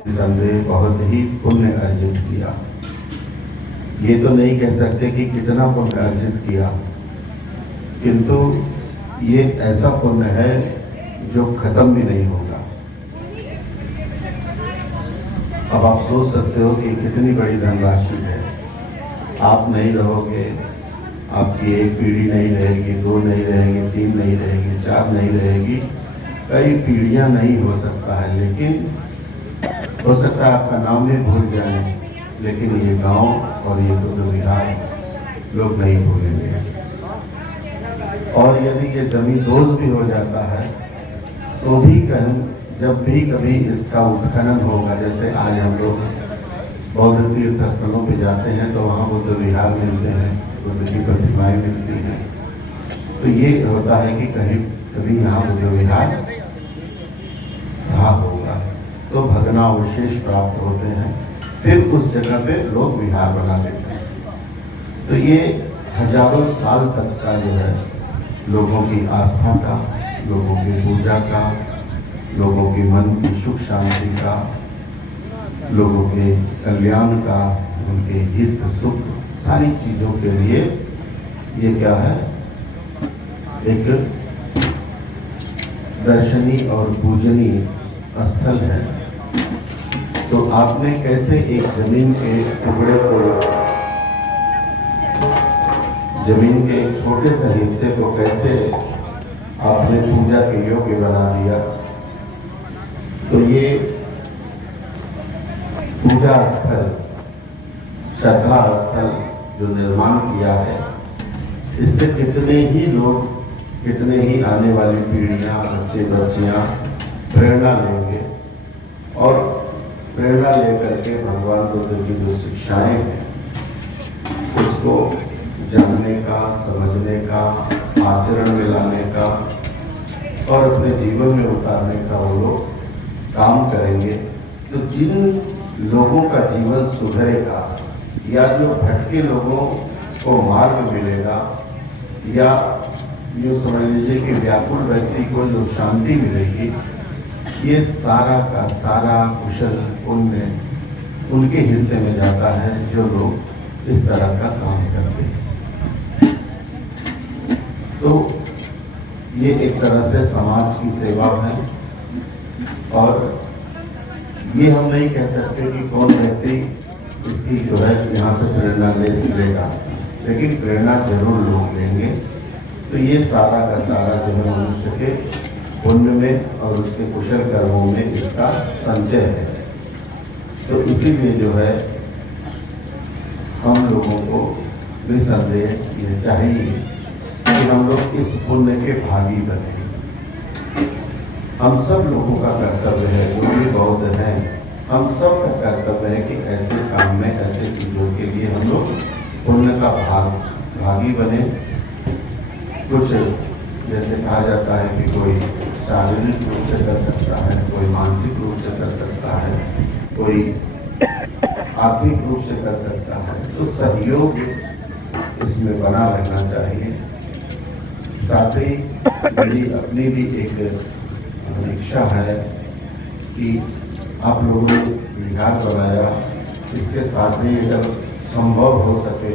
संदेह बहुत ही पुण्य अर्जित किया। ये तो नहीं कह सकते कि कितना पुण्य अर्जित किया, किंतु ये ऐसा पुण्य है जो खत्म भी नहीं होगा। अब आप सोच सकते हो कि कितनी बड़ी धनराशि है। आप नहीं रहोगे, आपकी एक पीढ़ी नहीं रहेगी, दो नहीं रहेगी, तीन नहीं रहेगी, चार नहीं रहेगी, कई पीढ़ियां नहीं हो सकता है, लेकिन हो सकता है आपका नाम भी भूल जाए, लेकिन ये गांव और ये बुद्ध विहार लोग नहीं भूलेंगे। और यदि ये जमीन दोष भी हो जाता है तो भी जब भी कभी इसका उत्खनन होगा, जैसे आज हम लोग बौद्ध तीर्थ स्थलों पर जाते हैं तो वहाँ बुद्ध विहार मिलते हैं, बुद्ध की प्रतिमाएं मिलती हैं, तो ये होता है कि कहीं कभी यहाँ बुद्ध विहार रहा होगा, तो भग्नावशेष प्राप्त होते हैं, फिर उस जगह पे लोग विहार बना देते हैं। तो ये हजारों साल तक का जो है लोगों की आस्था का, लोगों की पूजा का, लोगों की मन की सुख शांति का, लोगों के कल्याण का, उनके हित सुख सारी चीजों के लिए ये क्या है, एक दर्शनीय और पूजनीय स्थल है। तो आपने कैसे एक जमीन के टुकड़े को, जमीन के एक छोटे से हिस्से को कैसे आपने पूजा के योग्य बना दिया। तो ये पूजा स्थल, श्रद्धा स्थल जो निर्माण किया है, इससे कितने ही लोग, कितने ही आने वाली पीढ़ियां, बच्चे बच्चियां प्रेरणा लेंगे और प्रेरणा लेकर के भगवान बुद्ध की जो शिक्षाएं हैं उसको जानने का, समझने का, आचरण में लाने का और अपने जीवन में उतारने का वो लोग काम करेंगे। तो जिन लोगों का जीवन सुधरेगा या जो भटके लोगों को मार्ग मिलेगा, या यूँ समझ लीजिए कि व्याकुल व्यक्ति को जो शांति मिलेगी, ये सारा का सारा कुशल पुण्य उनके हिस्से में जाता है जो लोग इस तरह का काम करते हैं। तो ये एक तरह से समाज की सेवा है, और ये हम नहीं कह सकते कि कौन व्यक्ति इसकी जो है यहाँ से प्रेरणा लेगा, लेकिन प्रेरणा जरूर लोग लेंगे। तो ये सारा का सारा जो है मनुष्य के पुण्य में और उसके कुशल कर्मों में इसका संचय है। तो इसीलिए जो है हम लोगों को निसंदेह ये चाहिए कि हम लोग इस पुण्य के भागी बने। हम सब लोगों का कर्तव्य है, जो भी बौद्ध हैं, हम सब का कर्तव्य है कि ऐसे काम में, ऐसे चीजों के लिए हम लोग पुण्य का भागी बने। कुछ जैसे कहा जाता है कि कोई शारीरिक रूप से कर सकता है, कोई मानसिक रूप से कर सकता है, कोई आर्थिक रूप से कर सकता है, तो सहयोग इसमें बना रहना चाहिए। साथ ही मेरी अपनी भी एक इच्छा है कि आप लोगों ने विहार बनाया, इसके साथ ही अगर संभव हो सके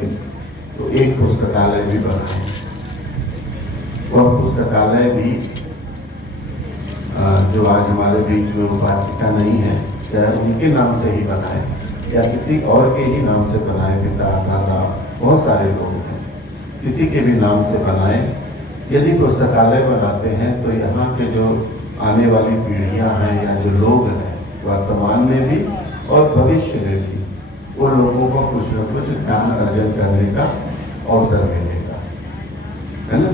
तो एक पुस्तकालय भी बनाएं। वह पुस्तकालय भी जो आज हमारे बीच में उपासिका नहीं है, चाहे उनके नाम से ही बनाए या किसी और के ही नाम से बनाए, पिता दादा बहुत सारे लोग हैं, किसी के भी नाम से बनाए। यदि पुस्तकालय बनाते हैं तो यहाँ के जो आने वाली पीढ़ियाँ हैं या जो लोग हैं वर्तमान में भी और भविष्य में भी, वो लोगों को कुछ न कुछ ज्ञान अर्जन करने का अवसर मिलेगा, है ना।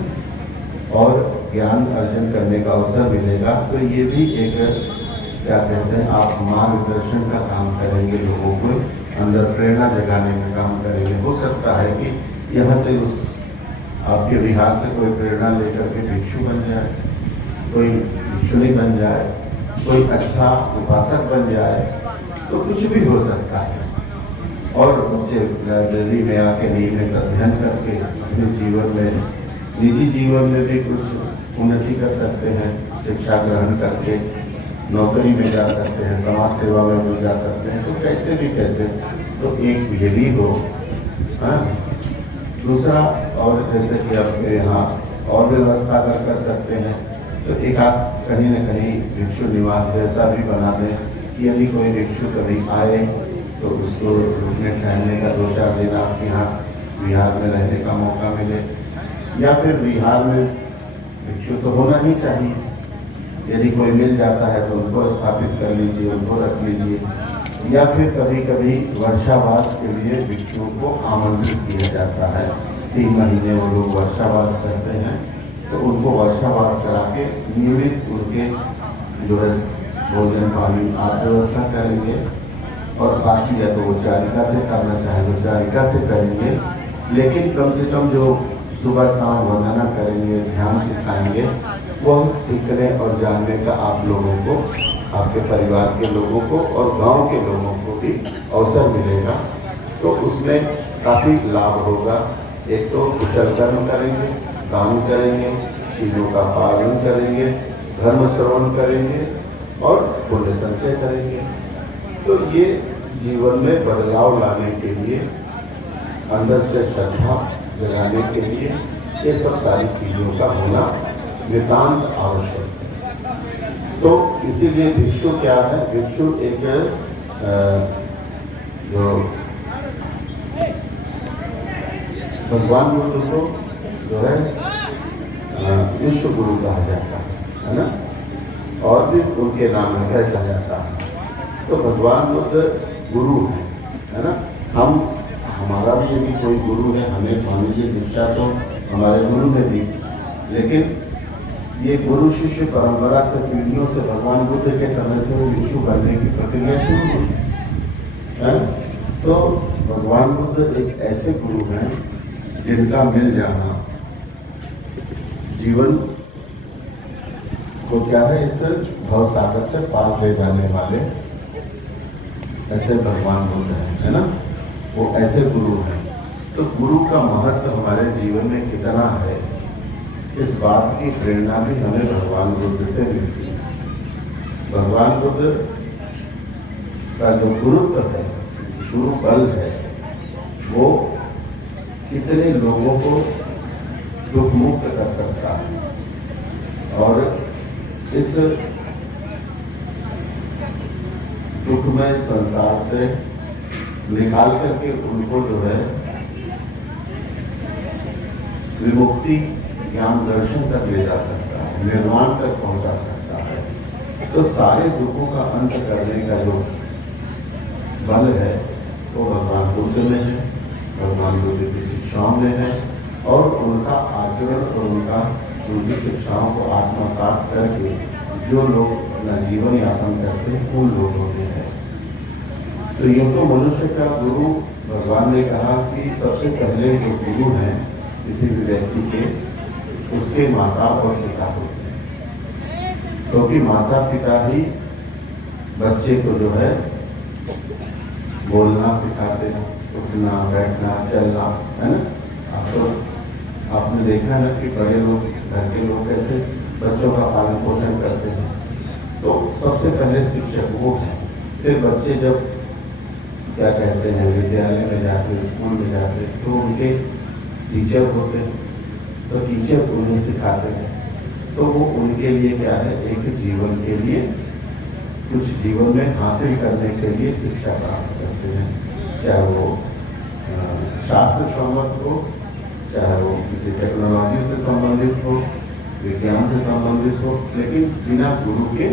और ज्ञान अर्जन करने का अवसर मिलेगा तो ये भी एक क्या कहते हैं, आप मार्गदर्शन का काम करेंगे, लोगों को अंदर प्रेरणा जगाने का काम करेंगे। हो सकता है कि यहाँ से उस आपके विहार से कोई प्रेरणा लेकर के भिक्षु बन जाए, कोई भिक्षुणी बन जाए, कोई अच्छा उपासक बन जाए, तो कुछ भी हो सकता है। और बच्चे लाइब्रेरी में आके नियमित अध्ययन करके अपने जीवन में, निजी जीवन में भी कुछ उन्नति कर सकते हैं, शिक्षा ग्रहण करके नौकरी में जा सकते हैं, समाज सेवा में भी जा सकते हैं, तो कैसे भी कैसे तो एक ये भी हो। हाँ, दूसरा और जैसे कि आपके यहाँ और व्यवस्था अगर कर सकते हैं तो एक आध कहीं न कहीं भिक्षु निवास जैसा भी बना दें कि यदि कोई भिक्षु कभी आए तो उसको रुकने ठहरने का 2-4 दिन आपके यहाँ बिहार में रहने का मौका मिले, या फिर बिहार में भिक्षु तो होना ही चाहिए, यदि कोई मिल जाता है तो उनको स्थापित कर लीजिए, उनको रख लीजिए, या फिर कभी कभी वर्षावास के लिए भिक्षुओं को आमंत्रित किया जाता है। 3 महीने वो लोग वर्षावास करते हैं, तो उनको वर्षावास करा के नियमित उनके जो है भोजन पानी आप व्यवस्था करेंगे, और बाकी या तो वो चारिका से करना चाहे तो चारिका से करेंगे, लेकिन कम से कम जो सुबह शाम वंदना करेंगे, ध्यान सिखाएंगे, वह सीखने और जानने का आप लोगों को, आपके परिवार के लोगों को और गांव के लोगों को भी अवसर मिलेगा। तो उसमें काफ़ी लाभ होगा। एक तो कुशल कर्म करेंगे, दान करेंगे, चीज़ों का पालन करेंगे, धर्म श्रवण करेंगे और पुण्य संचय करेंगे। तो ये जीवन में बदलाव लाने के लिए, अंदर से श्रद्धा जगाने के लिए ये सब सारी चीज़ों का होना नितांत आवश्यक है। तो इसीलिए भिक्षु क्या है? भिक्षु एक जो भगवान बुद्ध को जो है विश्व गुरु कहा जाता है ना, और भी उनके नाम में कैसा जाता है। तो भगवान बुद्ध गुरु है ना। हमारा भी यदि कोई गुरु है, हमें स्वामी जी दीक्षा तो हमारे गुरु ने दी, लेकिन ये गुरु शिष्य परंपरा से पीढ़ियों से भगवान बुद्ध के समय से वो विष्णु बनने की प्रक्रिया शुरू हुई है। तो भगवान बुद्ध एक ऐसे गुरु हैं जिनका मिल जाना जीवन को क्या है, इस भव सागर से पार ले जाने वाले ऐसे भगवान बुद्ध है ना। वो ऐसे गुरु हैं। तो गुरु का महत्व हमारे जीवन में कितना है, इस बात की प्रेरणा भी हमें भगवान बुद्ध से मिलती है। भगवान बुद्ध का जो गुरुत्व है, गुरु बल है, वो कितने लोगों को दुख मुक्त कर सकता है, और इस दुखमय संसार से निकाल करके उनको जो है विमुक्ति ज्ञान दर्शन तक ले जा सकता है, निर्वाण तक पहुंचा सकता है। तो सारे दुखों का अंत करने का जो बल है वो भगवान बुद्ध में है, भगवान बुद्ध की शिक्षाओं में है, और उनका आचरण और उनकी शिक्षाओं को आत्मसात करके जो लोग अपना जीवन यापन करते हैं उन लोगों में है। तो ये तो मनुष्य का गुरु, भगवान ने कहा कि सबसे पहले जो गुरु हैं किसी भी व्यक्ति के, उसके माता और पिता होते हैं, क्योंकि माता पिता ही बच्चे को जो है बोलना सिखाते हैं, उठना बैठना चलना, है ना। आपने देखा ना कि बड़े लोग, घर के लोग कैसे बच्चों का पालन पोषण करते हैं। तो सबसे पहले शिक्षक वो है। फिर बच्चे जब क्या कहते हैं विद्यालय में जाते, स्कूल में जाते, तो उनके टीचर होते हैं, तो टीचर उन्हें सिखाते हैं। तो वो उनके लिए क्या है, एक जीवन के लिए, कुछ जीवन में हासिल करने के लिए शिक्षा प्राप्त करते हैं, चाहे वो शास्त्र सम्मत हो, चाहे वो किसी टेक्नोलॉजी से संबंधित हो, विज्ञान से संबंधित हो, लेकिन बिना गुरु के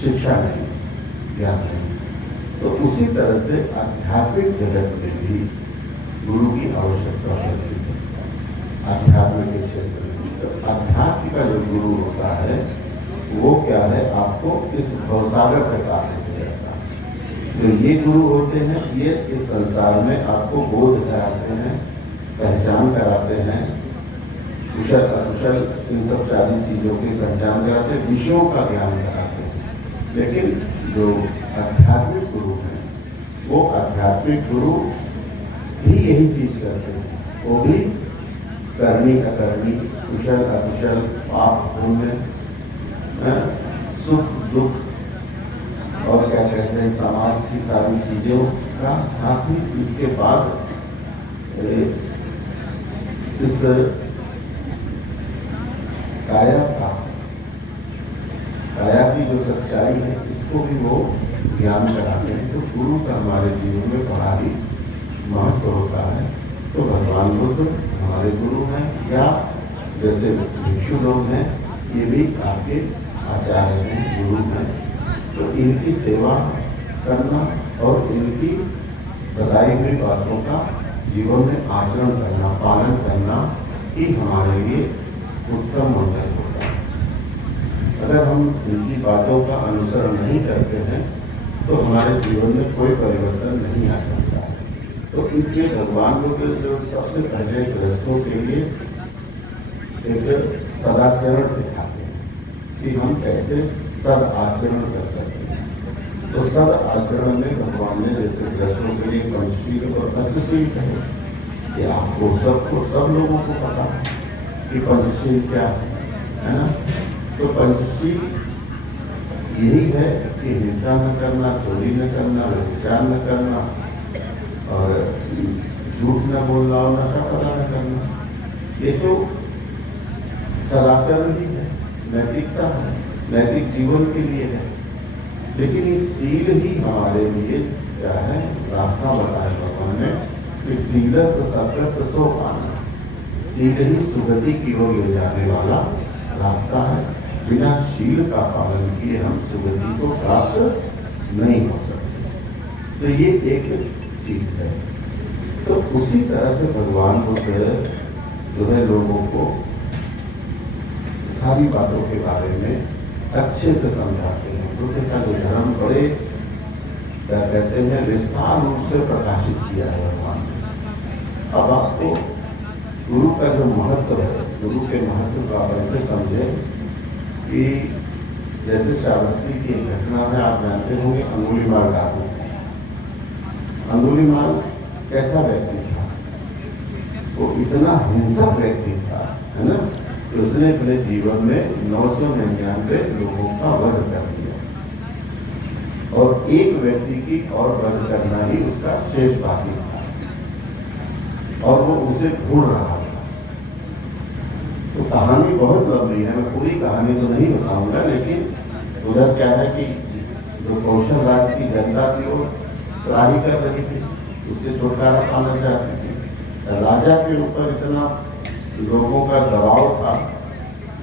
शिक्षा नहीं, ज्ञान नहीं। तो उसी तरह से आध्यात्मिक जगत में भी गुरु की आवश्यकता होती है। आध्यात्म के क्षेत्र में तो आध्यात्म का जो गुरु होता है वो क्या है, आपको इस भवसागर से पार लेके जाता है। जो ये गुरु होते हैं, ये इस संसार में आपको बोध कराते हैं, पहचान कराते हैं, कुशल अकुशल इन सब सारी चीज़ों की पहचान कराते हैं, विषयों का ज्ञान कराते हैं। लेकिन जो आध्यात्मिक गुरु हैं, वो आध्यात्मिक गुरु भी यही चीज करते हैं। वो भी करनी अकरनी, कुशल अकुशल, पाप पुण्य, सुख दुख और क्या कहते हैं समाज की सारी चीजों का, साथ ही इसके बाद इस काया की जो सच्चाई है इसको भी वो ज्ञान कराते हैं। तो गुरु का हमारे जीवन में बड़ा ही महत्व होता है। तो भगवान बुद्ध हमारे गुरु हैं, या जैसे भिक्षु लोग हैं ये भी आपके आचार्य हैं, गुरु हैं। तो इनकी सेवा करना और इनकी बताई हुई बातों का जीवन में आचरण करना, पालन करना ही हमारे लिए उत्तम मंगल होता है। अगर हम इनकी बातों का अनुसरण नहीं करते हैं तो हमारे जीवन में कोई परिवर्तन नहीं आ सकता है। तो इसलिए भगवान बुद्ध जो सबसे पहले गृहस्थों के लिए एक सदाचरण सिखाते हैं कि हम कैसे सद आचरण कर सकते हैं। तो सद आचरण में भगवान ने जैसे गृहस्थों के लिए पंचशील और पंचशील कहे कि आपको सब लोगों को पता है कि पंचशील क्या है ना। तो पंचशील यही है कि हिंसा न करना, चोरी न करना, व्यभिचार न करना और झूठ न बोलना और नशा पता न करना। ये तो सदाचरण ही है, नैतिकता है, नैतिक जीवन के लिए है। लेकिन ये सील ही हमारे लिए क्या है, रास्ता बताया भगवान ने कि सीलस सत्यस सोपान, सील ही सुगति की ओर ले जाने वाला रास्ता है। बिना शील का पालन किए हम सुगति को प्राप्त नहीं हो सकते। तो ये एक चीज है। तो उसी तरह से भगवान बुद्ध जो है लोगों को सारी बातों के बारे में अच्छे से समझाते हैं। बुद्ध का जो धर्म बड़े क्या कहते हैं विस्तार रूप से प्रकाशित किया है भगवान ने। अब आपको गुरु का जो महत्व है, गुरु के महत्व को आप ऐसे समझे कि जैसे श्रावस्ती की एक घटना है, आप जानते होंगे अंगुलीमाल डाकू। अंगुलीमाल कैसा व्यक्ति था? वो इतना हिंसक व्यक्ति था, है ना, कि उसने अपने जीवन में 999 लोगों का वध कर दिया और एक व्यक्ति की और वध करना ही उसका शेष बाकी था और वो उसे ढूंढ रहा था। तो कहानी बहुत लंबी है, मैं पूरी कहानी तो नहीं बताऊंगा, लेकिन उधर क्या है कि जो कौशल राज की जनता थी वो त्राही कर रही थी, उससे छुटकारा पाना चाहती थी। राजा के ऊपर इतना लोगों का दबाव था,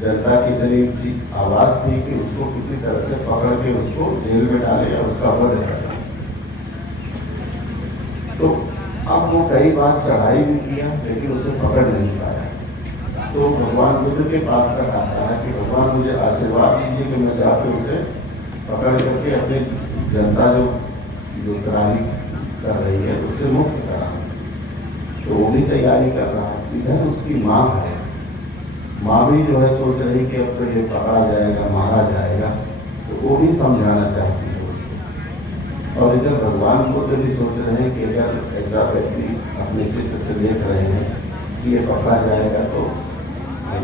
जनता की इतनी आवाज थी कि उसको किसी तरह से पकड़ के उसको जेल में डाले और उसका वध कर। तो अब वो कई बार चढ़ाई भी किया लेकिन उसे पकड़ नहीं पाया। तो भगवान बुद्ध के पास तक आता है कि भगवान मुझे आशीर्वाद दीजिए कि मैं जाकर उसे पकड़ करके अपनी जनता जो त्राही कर रही है उससे मुक्त कराऊं। तो वो भी तैयारी कर रहा है। इधर उसकी माँ है, माँ भी जो है सोच रही कि अब तो ये पकड़ा जाएगा, मारा जाएगा, तो वो भी समझाना चाहती है उसको। और इधर भगवान बुद्ध भी सोच रहे हैं कि अगर ऐसा व्यक्ति अपने चित्र से देख रहे हैं कि ये पकड़ा जाएगा तो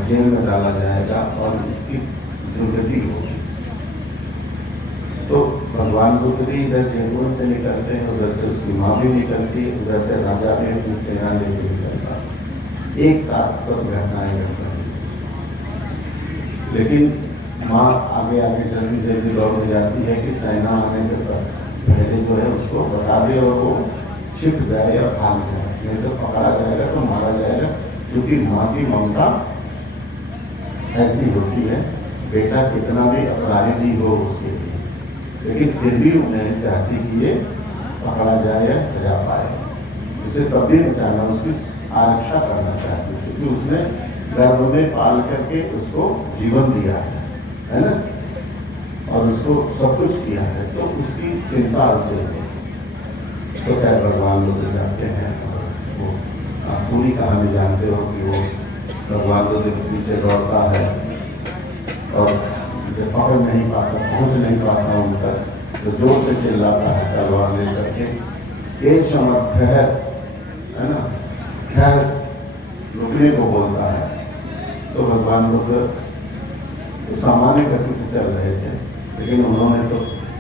जेल में डाला जाएगा और इसकी दुर्गति होगी। तो भगवान बुद्ध भी इधर जेल से निकलते हैं, उधर से उसकी माँ भी निकलती है, उधर से राजा भी अपनी सेना लेके निकलता है। एक साथ सब घटनाएं घट रही। लेकिन माँ आगे आगे जल्दी जल्दी दौड़ जाती है कि सेना आने से पहले जो है उसको बता दे और वो छिप जाए और भाग जाए, नहीं तो पकड़ा जाएगा तो मारा जाएगा। क्योंकि माँ की ममता ऐसी होती है, बेटा कितना भी अपराधी हो उसके लिए, लेकिन फिर भी उन्हें चाहती कि ये पकड़ा जाए या सजा पाए, उसे तब भी बचाना, उसकी आरक्षा करना चाहती, क्योंकि उसने गर्भ में पाल करके उसको जीवन दिया है ना, और उसको सब कुछ किया है, तो उसकी चिंता उसे है। तो क्या भगवान बुद्ध जाते हैं, वो आप पूरी कहानी जानते हो कि वो भगवान बुद्ध के पीछे दौड़ता है और जब पकड़ नहीं पाता, पहुंच नहीं पाता उन तक, तो जोर से चिल्लाता है तलवार ले करके, एक समर्थ ठहर, है ना, ठहर, रुकने को बोलता है। तो भगवान बुद्ध तो सामान्य गति से चल रहे थे, लेकिन उन्होंने तो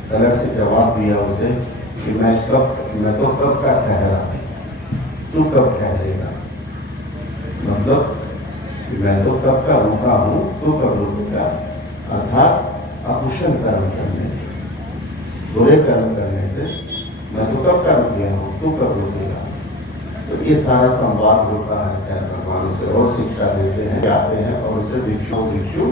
गलत जवाब दिया उसे कि मैं तो कब का कह रहा हूँ, तू कब कह देगा, मतलब कि मैं तो कब का रुका हूँ, तू कब रुकेगा। अर्थात अकुशल कर्म करने से, बुरे कर्म करने से मैं तो कब का रुक गया हूँ, तू कब रुकेगा। तो ये सारा संवाद होता है भगवान से और शिक्षा देते हैं, आते हैं और उसे भिक्षु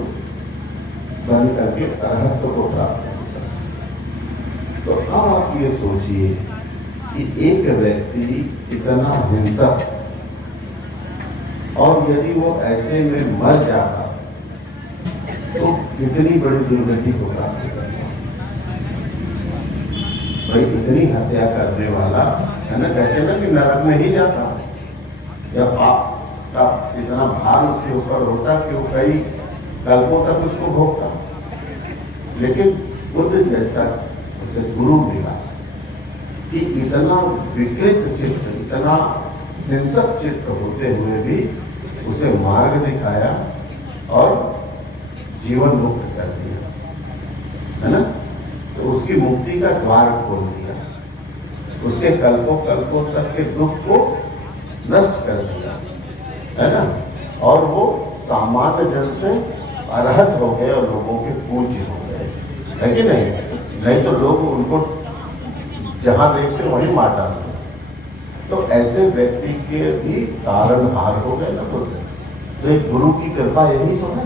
बन करके अरहत्व को प्राप्त होता है। तो अब आप ये सोचिए कि एक व्यक्ति इतना हिंसक, और यदि वो ऐसे में मर जाता तो कितनी बड़ी दुर्गति को प्राप्त करता। भाई इतनी हत्या करने वाला है ना, कहते ना कि नरक में ही जाता, या पाप का इतना भार उसके ऊपर होता कि वो कई कल्पों तक उसको भोगता। लेकिन बुद्ध जैसा उसे गुरु मिला कि इतना विकृत चित्त, इतना हिंसक चित्त होते हुए भी उसे मार्ग दिखाया और जीवन मुक्त कर दिया, है ना। तो उसकी मुक्ति का द्वार खोल दिया, उसके कल्पों तक के दुख को नष्ट कर दिया, है ना। और वो सामान्य जन से अरहत हो गए और लोगों के पूज्य हो गए, है कि नहीं तो लोग उनको जहां देखते वहीं मार डालते। तो ऐसे व्यक्ति के भी तारणहार हो गए ना बुद्ध। तो एक गुरु की कृपा यही तो है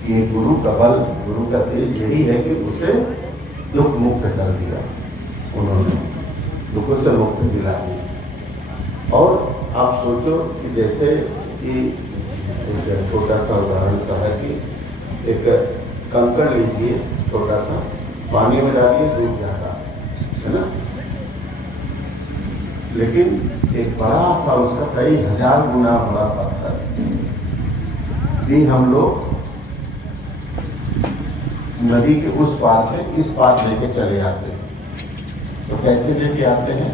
कि गुरु का बल, गुरु का तेज यही है कि उसे दुख मुक्त कर दिया, उन्होंने दुखों से मुक्त दिला दिया। और आप सोचो कि जैसे कि एक छोटा सा उदाहरण सा है कि एक कंकड़ लीजिए, छोटा सा पानी में डालिए, डूब जाता है ना। लेकिन एक बड़ा सा उसका कई हजार गुना बड़ा पत्थर भी हम लोग नदी के उस पार से इस पार लेके चले आते हैं। तो कैसे लेके आते हैं,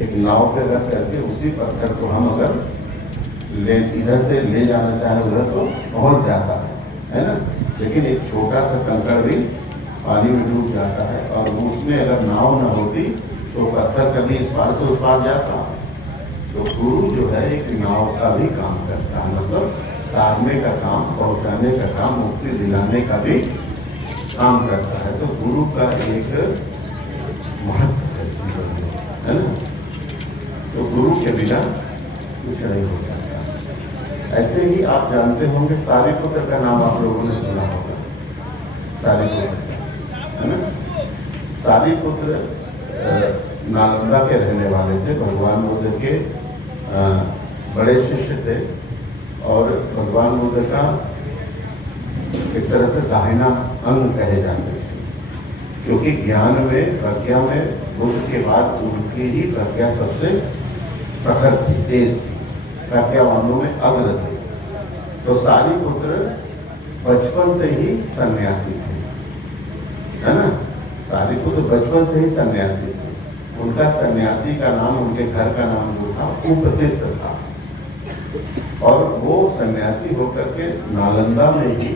एक नाव पे रख करके उसी पत्थर को हम अगर इधर से ले जाना चाहे उधर तो पहुंच जाता है ना। लेकिन एक छोटा सा कंकड़ भी पानी में डूब जाता है और उसमें अगर नाव न होती तो पत्थर कभी इस पार से उस पार जाता। तो गुरु जो है एक नाव का भी काम करता है, मतलब तारने का काम, पहुंचाने का काम, मुक्ति दिलाने का भी काम करता है। तो गुरु का एक महत्व है ना। तो गुरु के बिना कुछ नहीं हो सकता। ऐसे ही आप जानते होंगे सारिपुत्र का नाम आप लोगों ने सुना होगा, सारिपुत्र, है ना। सारिपुत्र नालंदा के रहने वाले थे, भगवान बुद्ध के बड़े शिष्य थे और भगवान बुद्ध का एक तरह से दाहिना अंग कहे जाते थे, क्योंकि ज्ञान में, प्रज्ञा में बुद्ध के बाद उनकी ही प्रज्ञा सबसे प्रखर थी, तेज थी, प्रज्ञावानों में अग्र थे। तो सारिपुत्र बचपन से ही सन्यासी थे, है ना। सारिपुत्र बचपन से ही सन्यासी थे। उनका सन्यासी का नाम, उनके घर का नाम जो था उपदेश था। और वो सन्यासी होकर के नालंदा में ही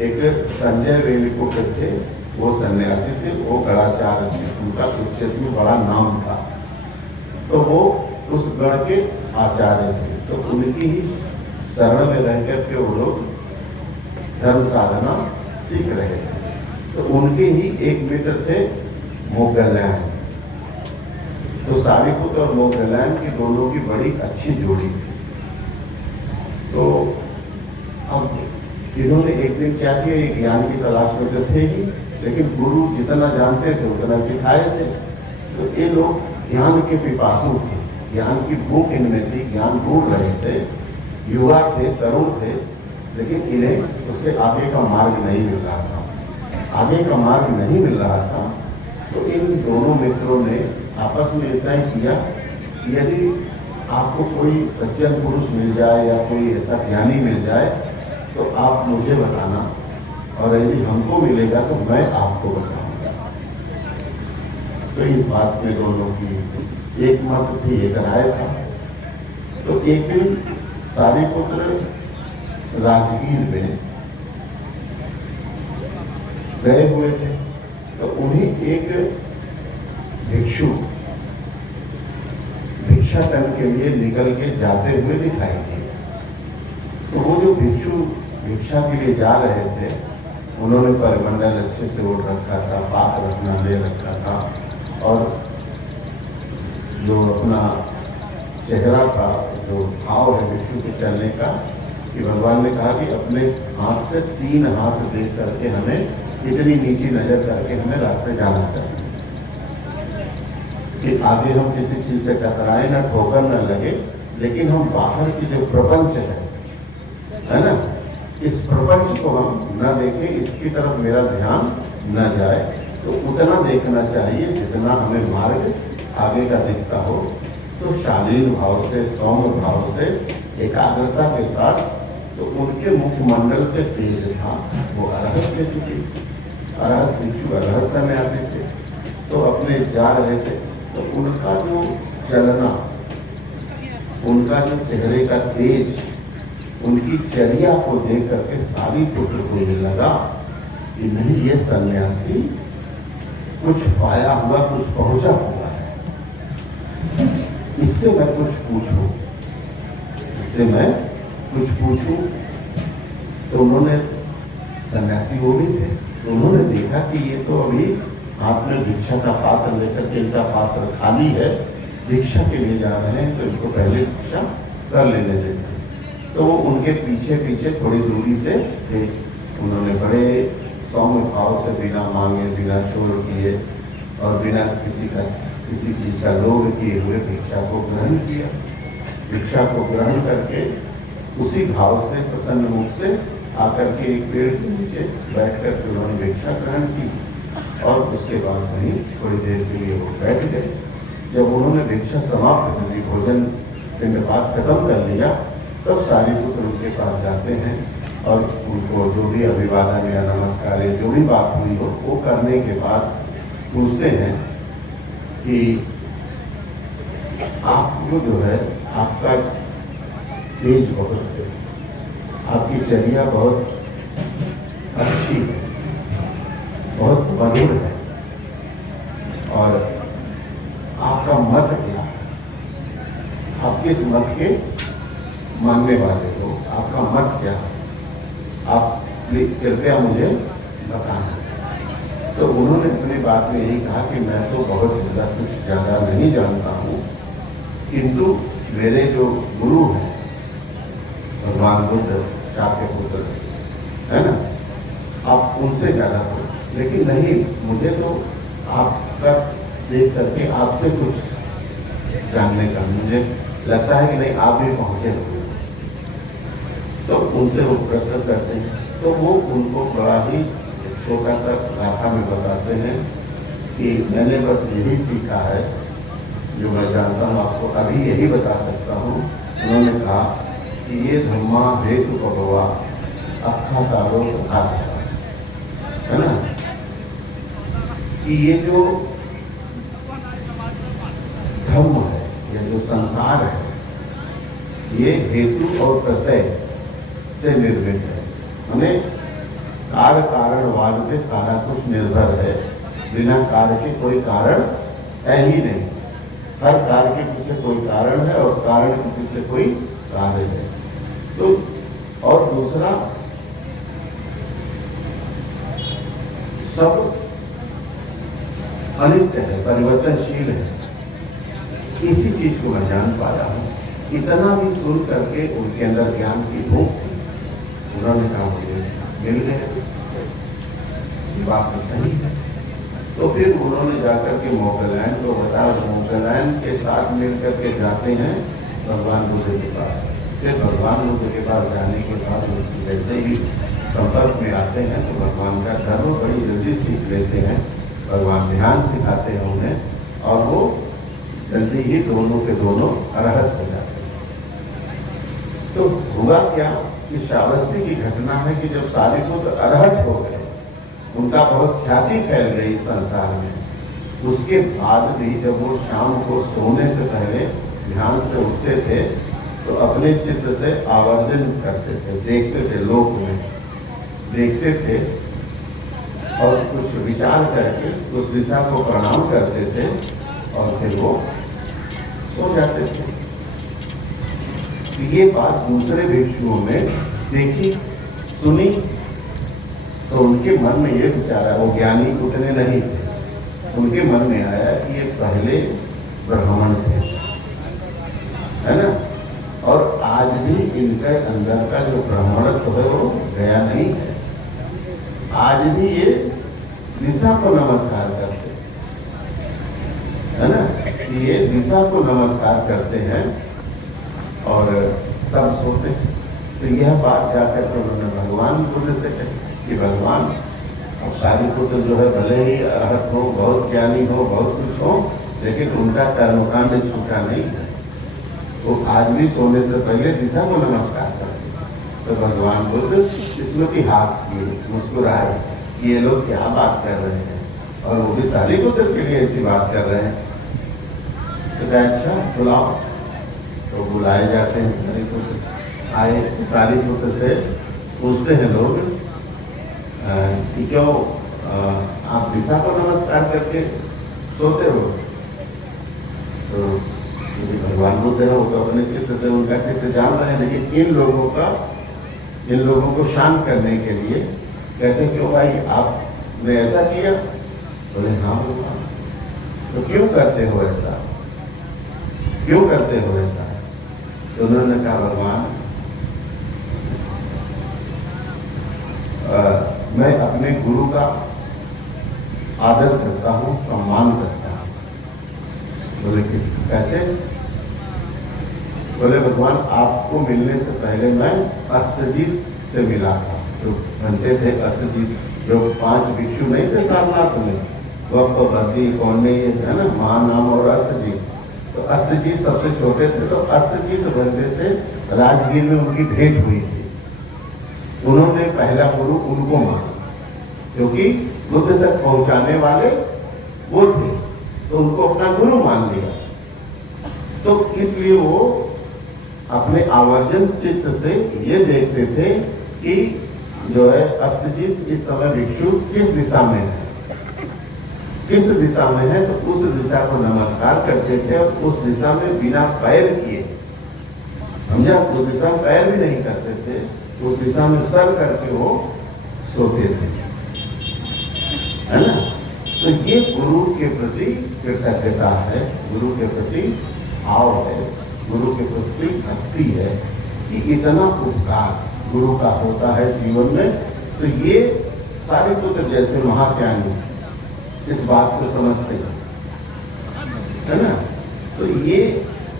एक संजय वेलिपुत्र थे, वो सन्यासी थे, वो गणाचार्य थे, उनका कुरुक्षेत्र में बड़ा नाम था। तो वो उस गण के आचार्य थे। तो उनकी ही शरण में रह करके वो लोग धर्म साधना सीख रहे थे। तो उनके ही एक मित्र थे मोगलैन। तो सारिपुत्र और मोगलैन की दोनों की बड़ी अच्छी जोड़ी थी। तो अब इन्होंने एक दिन क्या किया, ये ज्ञान की तलाश में तो थे ही, लेकिन गुरु जितना जानते थे उतना सिखाए थे। तो ये लोग ज्ञान के पिपासु थे, ज्ञान की भूख इनमें थी, ज्ञान ढूंढ रहे थे, युवा थे, तरुण थे, लेकिन इन्हें उससे आगे का मार्ग नहीं मिल रहा था। आगे का मार्ग नहीं मिल रहा था। तो इन दोनों मित्रों ने आपस में इतना ही किया कि यदि आपको कोई सज्जन पुरुष मिल जाए या कोई ऐसा ज्ञानी मिल जाए तो आप मुझे बताना, और यदि हमको मिलेगा तो मैं आपको बताऊंगा। तो इस बात में दोनों की एक मत थी, एक राय था। तो एक दिन सारिपुत्र राजगीर में गए हुए थे, तो उन्हीं एक भिक्षु भिक्षाटन के लिए निकल के जाते हुए दिखाई दिए। तो वो जो भिक्षु भिक्षा के लिए जा रहे थे, उन्होंने परिमंडल अच्छे से ओढ़ रखा था, पाक रखना ले रखा था, और जो अपना चेहरा का जो भाव है भिक्षु के चलने का, कि भगवान ने कहा कि अपने हाथ से 3 हाथ दे करके हमें इतनी नीची नजर करके हमें रास्ते जाना चाहिए कि आगे हम किसी चीज से टकराए ना, ठोकर न लगे, लेकिन हम बाहर की जो प्रपंच है ना, इस प्रपंच को हम न देखें, इसकी तरफ मेरा ध्यान न जाए, तो उतना देखना चाहिए जितना हमें मार्ग आगे का दिखता हो। तो शालीन भाव से, सौम्य भाव से, एकाग्रता के साथ, तो उनके मुखमंडल के तेज था, वो अरहत के चुके, अरहत भिक्षु अरहत में आते थे, तो अपने जा रहे थे, तो उनका जो चलना, उनका जो चेहरे का तेज, उनकी चर्या को देख करके सारी पुत्र को ये लगा कि नहीं, ये सन्यासी कुछ पाया हुआ, कुछ पहुंचा हुआ है, इससे मैं कुछ पूछूं, इससे मैं कुछ पूछूं। तो उन्होंने, सन्यासी वो भी थे, तो उन्होंने देखा कि ये तो अभी हाथ में भिक्षा का पात्र लेकर के, इनका पात्र खाली है, भिक्षा के लिए जा रहे हैं, तो इनको पहले भिक्षा कर लेने देते। तो वो उनके पीछे पीछे थोड़ी दूरी से थे। उन्होंने बड़े सौम्य भाव से, बिना मांगे, बिना शोर किए और बिना किसी चीज का लोभ किए हुए भिक्षा को ग्रहण किया। भिक्षा को ग्रहण करके उसी भाव से, प्रसन्न मुख से आकर के एक पेड़ के नीचे बैठ कर उन्होंने भिक्षा ग्रहण की, और उसके बाद वहीं थोड़ी देर के लिए वो बैठ गए। जब उन्होंने भिक्षा समाप्त कर दी, भोजन पिंडपात खत्म कर लिया, तब सारीपुत्र उनके पास जाते हैं और उनको जो भी अभिवादन या नमस्कार या जो भी बात हुई हो वो करने के बाद पूछते हैं कि आपको जो है, आपका तेज बहुत है, आपकी चर्या बहुत अच्छी है, बहुत मधुर है, और आपका मत क्या है, आप किस मत के मानने वाले हो, आपका मत क्या है, आप कृपया मुझे बताना। तो उन्होंने अपनी बात में यही कहा कि मैं तो बहुत कुछ ज़्यादा नहीं जानता हूँ, किंतु मेरे जो गुरु हैं भगवान बुद्ध, शाक्य पुत्र है ना, आप उनसे ज़्यादा हो, लेकिन नहीं, मुझे तो आपका देख करके आपसे कुछ जानने का मुझे लगता है कि नहीं, आप भी पहुँचे होंगे। तो उनसे वो प्रश्न करते हैं, तो वो उनको बड़ा ही छोटा सा गाथा में बताते हैं कि मैंने बस यही सीखा है जो मैं जानता हूँ, आपको अभी यही बता सकता हूँ। उन्होंने कहा कि ये धम्मा हेतु भगवा अखा कारो है ना, कि ये जो धम्म है, ये जो संसार है, ये हेतु और प्रत्यय से निर्मित है। हमें कार्य कारणवाद पे सारा कुछ निर्भर है, बिना कार्य के कोई कारण है ही नहीं। हर कार्य के पीछे कोई कारण है और कारण के पीछे कोई कार्य है। तो और दूसरा, सब अनित्य है, परिवर्तनशील है। इसी चीज को मैं जान पाया हूँ। इतना भी सुन करके उनके अंदर ज्ञान की भूख थी। उन्होंने कहा मुझे मिल गया, ये बात तो सही है। तो फिर उन्होंने जाकर के मोगलैंड को बताया, मोगलैंड के साथ मिलकर के जाते हैं भगवान बुद्ध के पास। फिर भगवान बुद्ध के पास जाने के बाद जैसे ही संपर्क में आते हैं तो भगवान का धर्म बड़ी जल्दी सीख लेते हैं। भगवान ध्यान सिखाते हैं उन्हें और वो जल्दी ही दोनों के दोनों अरहत हो जाते हैं। तो हुआ क्या कि श्रावस्ती की घटना है कि जब सारीपुत्र अरहत हो गए, उनका बहुत ख्याति फैल गई संसार में। उसके बाद भी जब वो शाम को सोने से पहले ध्यान से उठते थे तो अपने चित्त से आवर्जन करते थे, देखते थे, लोक में देखते थे और कुछ विचार करके उस दिशा को प्रणाम करते थे और फिर वो सो जाते थे। ये बात दूसरे भिक्षुओं में देखी सुनी तो उनके मन में ये विचार आया, वो ज्ञानी उतने नहीं थे, उनके मन में आया कि ये पहले ब्राह्मण थे, है ना, और आज भी इनके अंदर का जो ब्राह्मणत्व है वो गया नहीं है। आज भी ये दिशा को नमस्कार करते है ना, ये दिशा को नमस्कार करते हैं और तब सोते हैं। तो यह बात जाकर के उन्होंने भगवान बुद्ध से कही कि भगवान, अब सारिपुत्र जो है भले ही अरहत हो, बहुत ज्ञानी हो, बहुत कुछ हो, लेकिन उनका कर्मकांड छूटा नहीं है, वो आज भी सोने से पहले दिशा को नमस्कार करते। तो भगवान बुद्ध स्मृति हाथ किए, मुस्कुराए कि ये लोग क्या बात कर रहे हैं, और वो भी सारिपुत्र के लिए ऐसी बात कर रहे हैं। तो अच्छा बुलाओ, तो बुलाए जाते हैं। सारिपुत्र आए, सारिपुत्र से पूछते हैं लोग कि क्यों आप दिशा को नमस्कार करके सोते हो? तो भगवान बुद्ध है, वो तो अपने चित्त से उनका चित्त जान रहे हैं, लेकिन इन लोगों को शांत करने के लिए कहते क्यों भाई आपने ऐसा किया? बोले हाँ भगवान। तो क्यों करते हो ऐसा, क्यों करते हो ऐसा? तो उन्होंने कहा भगवान मैं अपने गुरु का आदर करता हूँ, सम्मान करता हूँ। बोले कैसे? बोले भगवान आपको मिलने से पहले मैं अष्टजीत से मिला था, जो बनते थे अष्टजीत, जो 5 भिक्षु नहीं थे सारनाथ में, वक्त भक्ति कौन नहीं है ना, महानाम और अष्टजीत। तो अष्टजीत सबसे छोटे थे, तो अष्टजीत बनते से राजगीर में उनकी भेंट हुई थी। उन्होंने पहला गुरु उनको माना, क्योंकि बुद्ध तक पहुंचाने वाले वो थे, तो उनको अपना गुरु मान लिया। तो इसलिए वो अपने आवर्जन चित्त से ये देखते थे कि जो है अष्टजीत इस समय भिक्षु किस दिशा में है, किस दिशा में है, तो उस दिशा को नमस्कार करते थे और उस दिशा में बिना पैर किए, समझा, उस दिशा में पैर भी नहीं करते थे, उस दिशा में सर करके वो सोते थे, है ना। तो ये गुरु के प्रति कृतज्ञता है, गुरु के प्रति भाव है, गुरु के प्रति भक्ति है कि इतना उपकार गुरु का होता है जीवन में। तो ये सारिपुत्र जैसे महाज्ञानी इस बात को समझते हैं, है ना। तो ये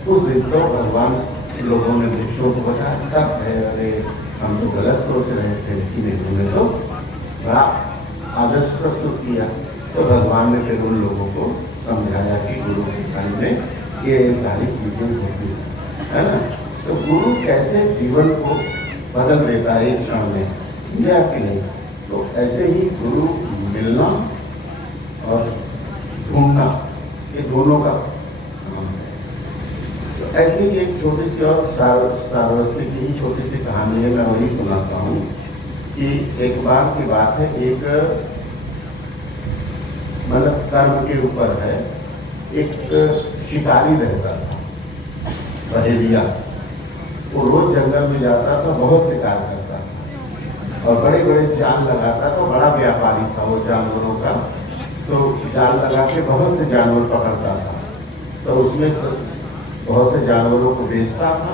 उस दिन तो भगवान लोगों ने भिक्षुओं को बताया तब है, अरे हम तो गलत सोच रहे थे कि नहीं, तो बड़ा आदर्श प्रस्तुत किया। तो भगवान ने फिर उन लोगों को समझाया कि गुरु के टाइम में ये सारी चीजें होती है ना। तो गुरु कैसे जीवन को बदल देता है एक क्षण में, या कि नहीं। तो ऐसे ही गुरु मिलना और ढूंढना, ये दोनों का काम है। तो ऐसी ही एक छोटी सी और सार्वस्तिक ही छोटी सी कहानी है, मैं वही सुनाता हूँ कि एक बार की बात है, एक मतलब कर्म के ऊपर है, एक शिकारी रहता था बहेलिया, वो रोज जंगल में जाता था, बहुत शिकार करता था और बड़े बड़े जाल लगाता था, बड़ा व्यापारी था वो जानवरों का। तो जाल लगा के बहुत से जानवर पकड़ता था, तो उसमें बहुत से जानवरों को बेचता था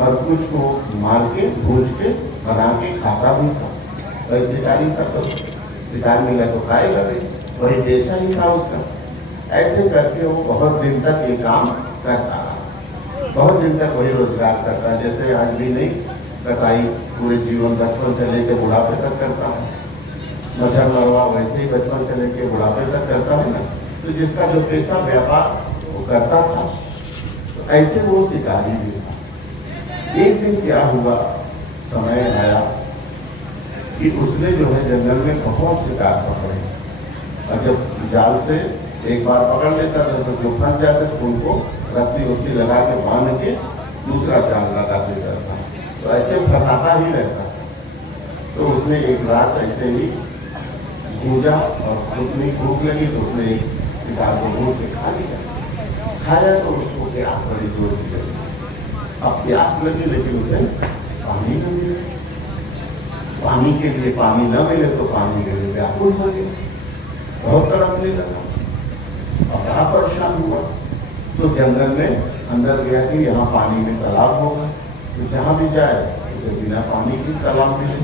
और कुछ को मार के भूज के बना के खाता भी था। वही शिकारी था, तो शिकार मिला तो खाएगा भी, वही पेशा ही था उसका। ऐसे करके वो बहुत दिन तक ये काम करता रहा, बहुत दिन तक वही रोजगार करता है। जैसे आज भी नहीं, कसाई पूरे जीवन बचपन से लेकर बुढ़ापे तक करता है, मच्छर मरवा वैसे ही बचपन से लेकर बुढ़ापे तक करता है ना। तो जिसका जो पेशा व्यापार वो करता था, तो ऐसे वो शिकारी भी था। एक दिन क्या हुआ, समय आया कि उसने जो है जंगल में बहुत शिकार पकड़े, और जब जाल से एक बार पकड़ लेता था तो जो फंस जाते थे उनको रस्सी उस्सी लगा के बांध के दूसरा जाल लगा देता था, तो ऐसे फंसाता ही रहता था। तो उसने एक रात ऐसे ही पूजा और उतनी भूख लगी तो उसने किताब को भूख के खा लिया। खाया तो उसको प्यास बड़ी जोर की लगी। अब प्यास लगी लेकिन उसे पानी न मिले। पानी के लिए पानी न मिले तो पानी के लिए व्याकुल हो गया, बहुत तड़पने लगा। अब बड़ा परेशान हुआ तो जंगल में अंदर गया कि यहाँ पानी में तालाब होगा, तो जहाँ भी जाए उसे बिना पानी के तालाब मिले,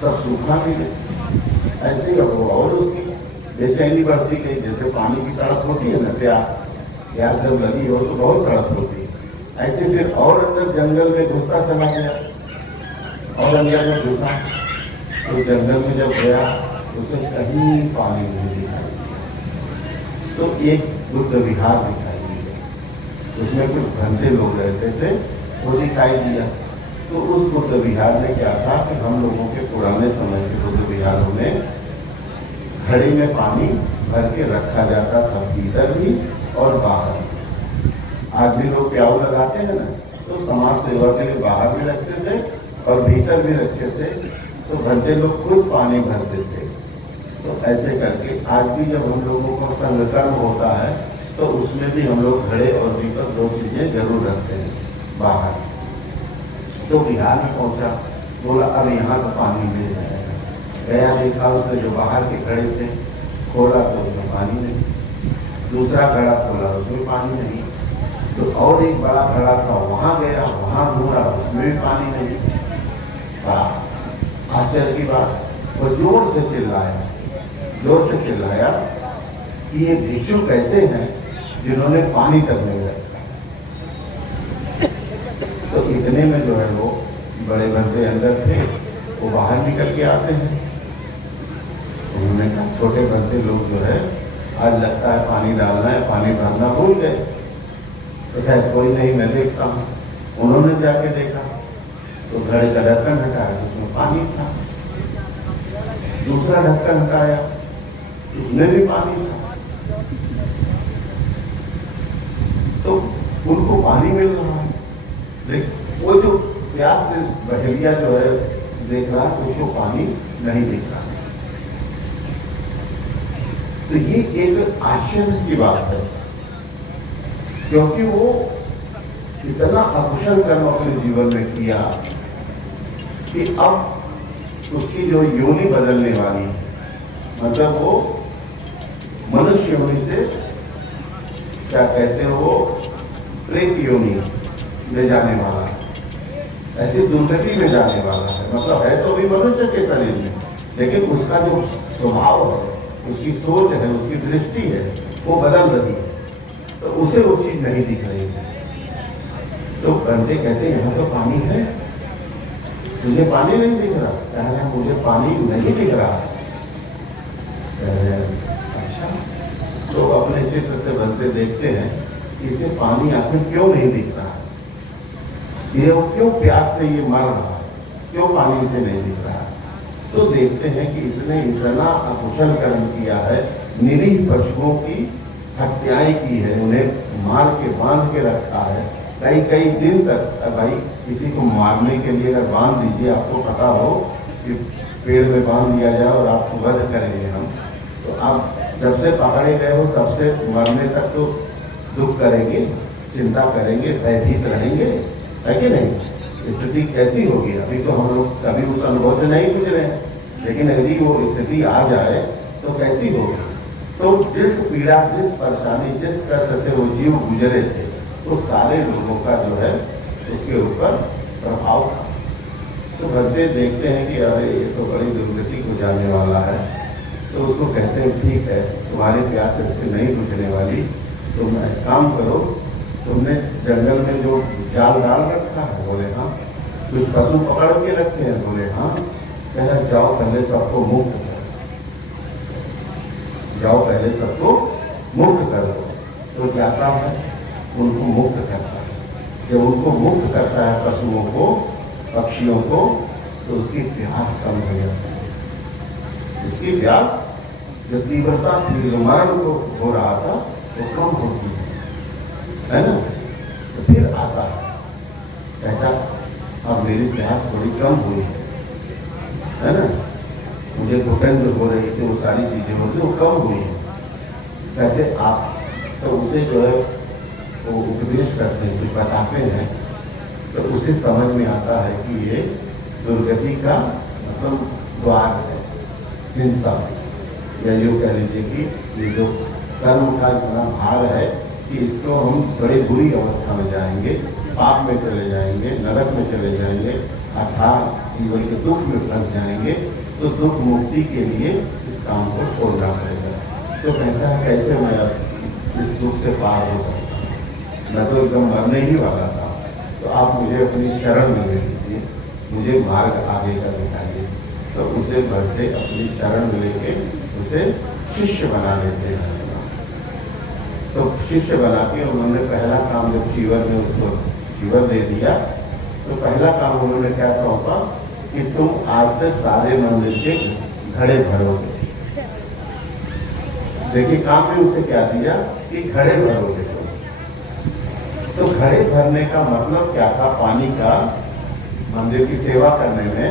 सब सूखा मिले। ऐसे ही वो और उसकी बेचैनी बढ़ती गई। जैसे पानी की तड़प होती है ना, प्यास जब लगी हो तो बहुत तड़प होती है। ऐसे फिर और अंदर जंगल में घुसता चला गया और अंदर में घुसा तो जंगल में जब गया उसे कहीं पानी नहीं दिखाई दिया। तो एक बुद्ध विहार दिखाई दिया, उसमें कुछ घंटे लोग रहते थे, वो दिखाई दिया। तो उस बुद्ध विहार में क्या था कि हम लोगों के पुराने समय के बुद्ध विहारों में घड़े में पानी भर के रखा जाता था, भीतर भी और बाहर भी। आज भी लोग प्याऊ लगाते हैं ना, तो समाज सेवा के लिए बाहर भी रखते थे और भीतर भी रखे थे। तो घंटे लोग खुद पानी भरते थे। तो ऐसे करके आज भी जब हम लोगों का संगकर्म होता है तो उसमें भी हम लोग घड़े और दीपक दो चीजें जरूर रखते हैं बाहर। तो बिहार में पहुंचा, बोला अब यहाँ तो पानी मिल जाएगा। गया देखा उसने जो बाहर के घड़े थे, खोला तो उसमें पानी नहीं। दूसरा घड़ा खोला उसमें पानी नहीं। तो और एक बड़ा घड़ा था, वहां गया, वहां ढूंढा, उसमें भी पानी नहीं। आश्चर्य की बात, वो जोर से चिल्लाया कि ये भिक्षु कैसे हैं जिन्होंने पानी तक नहीं रखा। तो इतने में जो है वो बड़े बंदे अंदर थे, वो बाहर निकल के आते हैं। उन्होंने कहा छोटे बंदे लोग जो है आज लगता है पानी डालना है, पानी भरना भूल गए। तो शायद कोई नहीं, मैं देखता हूँ। उन्होंने जाके देखा तो घड़े का ढक्कन हटाया, उसमें पानी था। दूसरा ढक्कन हटाया, उसमें भी पानी था। तो उनको पानी मिल रहा है, लेकिन वो जो प्यास से बहेलिया जो है देख रहा है, उसको पानी नहीं दिख रहा। तो ये एक आश्चर्य की बात है, क्योंकि वो इतना अकुशल कर्म अपने जीवन में किया कि अब उसकी जो योनि बदलने वाली है, मतलब वो मनुष्य योनि से क्या कहते हैं, वो प्रेत योनि में जाने वाला है, ऐसी दुर्गति में जाने वाला है। मतलब है तो भी मनुष्य के शरीर में, लेकिन उसका जो स्वभाव है, उसकी सोच है, उसकी दृष्टि है, वो बदल रही है। तो उसे वो चीज नहीं दिख रही है। तो बंदे कहते हैं यहाँ तो पानी है, तुझे पानी नहीं दिख रहा? कह रहे हैं मुझे पानी नहीं दिख रहा। अच्छा, तो अपने चित्र से बनते देखते हैं इसे पानी आखिर क्यों नहीं दिख रहा, ये वो क्यों प्यास से ये मर रहा है, क्यों पानी से नहीं दिख रहा। तो देखते हैं कि इसने इतना अकुशल कर्म किया है, निरीह पशुओं की हत्याएं की है, उन्हें मार के बांध के रखा है कई दिन तक। भाई किसी को मारने के लिए अगर बांध दीजिए, आपको पता हो कि पेड़ में बांध दिया जाए और आपको वध करेंगे हम, तो आप जब से पकड़े गए हो तब से मरने तक तो दुख करेंगे, चिंता करेंगे, भयभीत रहेंगे, है कि नहीं? स्थिति कैसी होगी? अभी तो हम लोग कभी उस अनुभव से नहीं गुजरे हैं, लेकिन यदि वो स्थिति आ जाए तो कैसी होगी? तो जिस पीड़ा, जिस परेशानी, जिस कष्ट से वो जीव गुजरे थे, तो सारे लोगों का जो है उसके ऊपर प्रभाव था। तो बंदे देखते हैं कि अरे ये तो बड़ी दुर्गति को जाने वाला है। तो उसको कहते हैं ठीक है, तुम्हारी प्यास इससे नहीं बुझने वाली, तुम एक काम करो, तुमने जंगल में जो जाल डाल रखा है? बोले हाँ। कुछ पशु पकड़ के रखे हैं? बोले हाँ। कह रहे जाओ पहले सबको मुक्त करो, जाओ पहले सबको मुक्त करो। तो जाता है, उनको मुक्त करता है। जब उनको मुक्त करता है, पशुओं को, पक्षियों को, तो उसकी प्यास कम हो जाती है। उसकी प्यास जो तीव्रता निर्माण को हो रहा था वो कम होती है ना। तो फिर आता है, कहता अब मेरी प्यास थोड़ी कम हुई है ना, मुझे तो घुटन जो हो रही थी, वो सारी चीजें होती वो कम हुई हैं। कहते आप तो उसे जो है वो उपदेश करते हैं, जो बताते हैं, तो उसे समझ में आता है कि ये दुर्गति का मतलब द्वार है, हिंसा, या यूँ कह लीजिए कि ये जो कर्म का इतना भार है कि इसको हम बड़े बुरी अवस्था में जाएंगे, पाप में चले जाएंगे, नरक में चले जाएंगे, अर्थात जीवन के दुख में फंस जाएंगे। तो दुख मुक्ति के लिए इस काम को छोड़ना पड़ेगा। तो कहता है कैसे मैं इस दुख से पार हो सकता हूँ, मैं तो एकदम मरने ही वाला था, तो आप मुझे अपनी शरण में ले लीजिए, मुझे मार्ग आगे का दिखाइए। तो उसे भरते अपनी शरण में लेके उसे शिष्य बना लेते हैं। तो शिष्य बना के उन्होंने पहला काम, जब शिवर ने उसको शिवर दे दिया, तो पहला काम उन्होंने क्या सौंपा कि तुम आज से सारे मंदिर के घड़े भरोगे। देखिए काम में उसे क्या दिया कि घड़े भरोगे। तो घड़े भरने का मतलब क्या था? पानी का मंदिर की सेवा करने में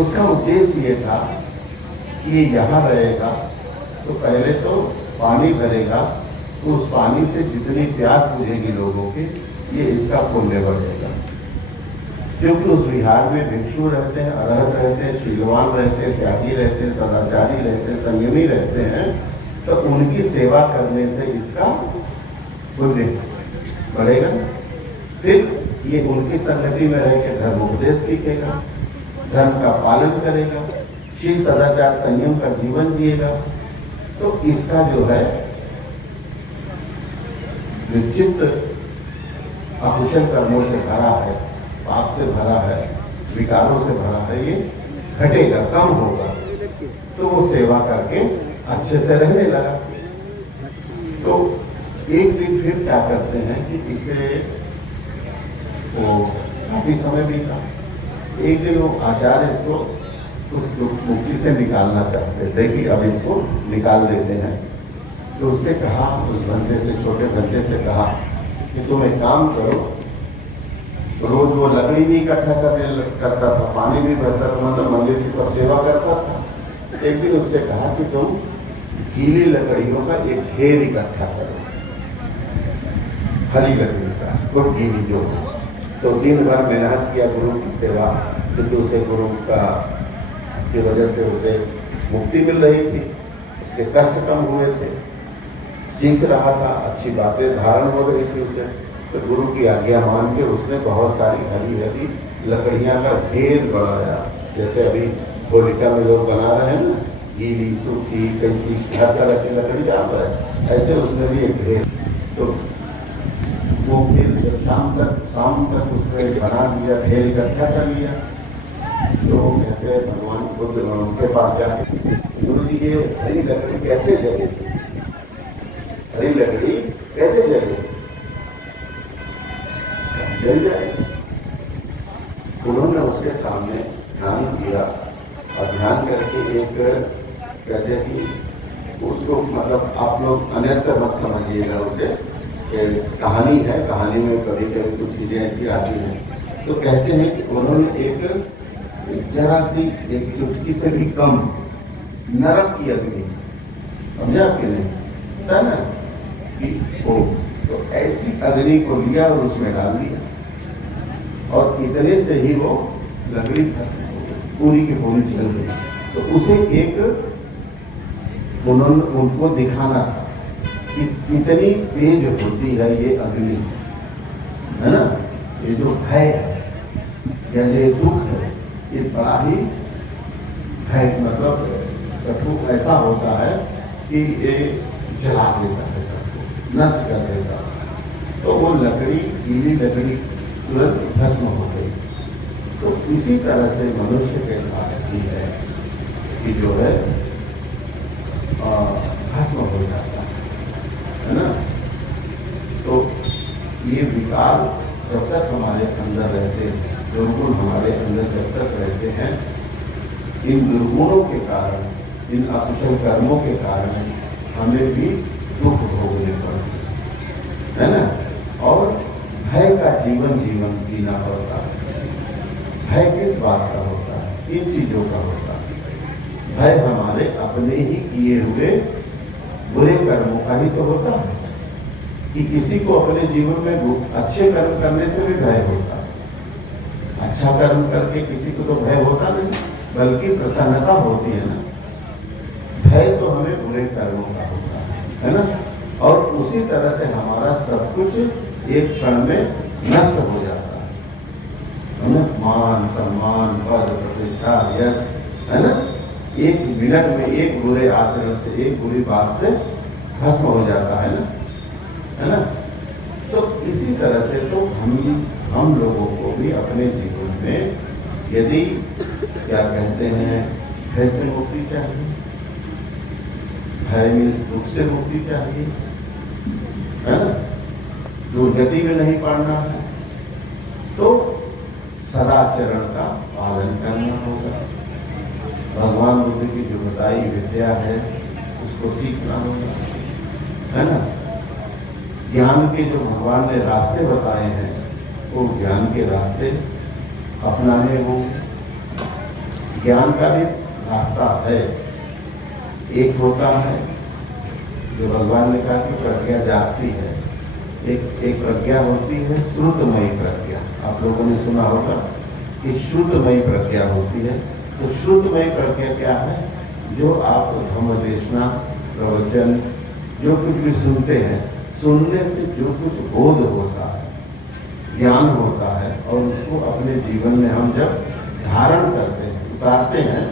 उसका उद्देश्य ये था कि ये यहाँ रहेगा तो पहले तो पानी भरेगा, तो उस पानी से जितनी प्यास बुझेगी लोगों की, ये इसका पुण्य बढ़ेगा। क्योंकि उस विहार में भिक्षु रहते हैं, अरहत रहते हैं, शीलवान रहते हैं, त्यागी रहते हैं, सदाचारी रहते हैं, संयमी रहते हैं, तो उनकी सेवा करने से इसका पुण्य बढ़ेगा। फिर ये उनकी संगति में रह के धर्म उपदेश सीखेगा, धर्म का पालन करेगा, शील सदाचार संयम का जीवन जिएगा। तो इसका जो है निश्चित अकुशल कर्मों से भरा है, पाप से भरा है, विकारों से भरा है, ये घटेगा, कम होगा। तो वो सेवा करके अच्छे से रहने लगा। तो एक दिन फिर क्या करते हैं कि इसे वो काफी समय बीता, एक दिन वो आचार्य इसको उस मुक्ति से निकालना चाहते थे कि अब इसको निकाल देते हैं। तो उससे कहा, उस बंदे से, छोटे बंदे से कहा कि तुम एक काम करो, रोज वो लकड़ी भी इकट्ठा करता था, पानी भी भरता था, मतलब मंदिर की सब सेवा करता था। एक दिन उससे कहा कि तुम गीली लकड़ियों का एक ढेर इकट्ठा करो, हरी लकड़ी का, और गीली जो। तो दिन भर मेहनत किया गुरु की सेवा, किंतु उसे गुरु का की वजह से उसे मुक्ति मिल रही थी, उसके कष्ट कम हुए थे, सीख रहा था, अच्छी बातें धारण हो रही थी उसे। तो गुरु की आज्ञा मान के उसने बहुत सारी हरी हरी लकड़ियां का ढेर बनाया, जैसे अभी होलिका में लोग बना रहे हैं ना, गीली सूखी कैसी हर तरह की लकड़ी डाल रहा है, ऐसे उसने भी एक ढेर। तो वो फिर जब शाम तक उसने बना दिया, ढेर इकट्ठा कर लिया। तो कहते हैं भगवान बुद्ध उनके पास जाके, गुरु जी ये हरी लकड़ी कैसे जले, हरी लकड़ी कैसे जले, जल जाए। उन्होंने उसके सामने ध्यान किया और ध्यान करके एक कहते हैं कि उसको, मतलब आप लोग अन्यत्र मत समझिएगा उसे, कहानी है, कहानी में कभी कभी कुछ चीजें ऐसी आती हैं। तो कहते हैं कि उन्होंने एक जरा सी, एक चुटकी से भी कम नरक की अग्नि, समझा कि नहीं, है ना, कि वो तो ऐसी अग्नि को लिया और उसमें डाल दिया, और इतने से ही वो लकड़ी पूरी की पूरी जल गई। तो उसे एक उन्होंने उनको दिखाना था कि इतनी तेज होती है ये अग्नि, है ना, ये जो भय है या ये दुख है, ये बड़ा ही है, मतलब कठोर ऐसा होता है कि ये जला देता है, सबको नष्ट कर देता है। तो वो लकड़ी, गीली लकड़ी तुरंत भस्म हो गई। तो इसी तरह से मनुष्य के साथ भी है कि जो है भस्म हो जाता है ना। तो ये विकार जब तक हमारे अंदर रहते हैं, दुर्गुण हमारे अंदर जब तक रहते हैं, इन दुर्गुणों के कारण, इन अकुशल कर्मों के कारण हमें भी दुख भोगने पड़ते है ना, और भय का जीवन जीना पड़ता है। भय किस बात का होता है? इन चीजों का होता है। भय हमारे अपने ही किए हुए बुरे कर्मों का ही तो होता है कि किसी को अपने जीवन में अच्छे कर्म करने से भी भय होता है। अच्छा कर्म करके किसी को तो भय होता नहीं, बल्कि प्रसन्नता होती है ना। भय तो हमें बुरे कर्मों का होता है ना। और उसी तरह से हमारा सब कुछ एक क्षण में नष्ट हो जाता है ना। मान सम्मान पद प्रतिष्ठा यश, है ना, एक मिनट में एक बुरे आचरण से, एक बुरी बात से भस्म हो जाता है ना। तो इसी तरह से तो हम लोगों को भी अपने जीवन में यदि क्या कहते हैं भय से मुक्ति चाहिए, भय में दुख से मुक्ति चाहिए, है ना, दुर्गति में नहीं पड़ना है, तो सदाचरण का पालन करना होगा। भगवान बुद्ध की जो बताई विद्या है उसको सीखना होगा, है ना। ज्ञान के जो भगवान ने रास्ते बताए हैं वो ज्ञान के रास्ते अपनाने होंगे। ज्ञान का भी रास्ता है, एक होता है जो भगवान ने कहा कि प्रज्ञा जागती है, एक प्रज्ञा होती है श्रुतमयी प्रज्ञा। आप लोगों ने सुना होगा कि श्रुतमयी प्रज्ञा होती है। तो श्रुतमयी प्रज्ञा क्या है? जो आप धर्मदेशना प्रवचन जो कुछ भी सुनते हैं, सुनने से जो कुछ बोध होता है, ज्ञान होता है, और उसको अपने जीवन में हम जब धारण करते हैं, उतारते हैं,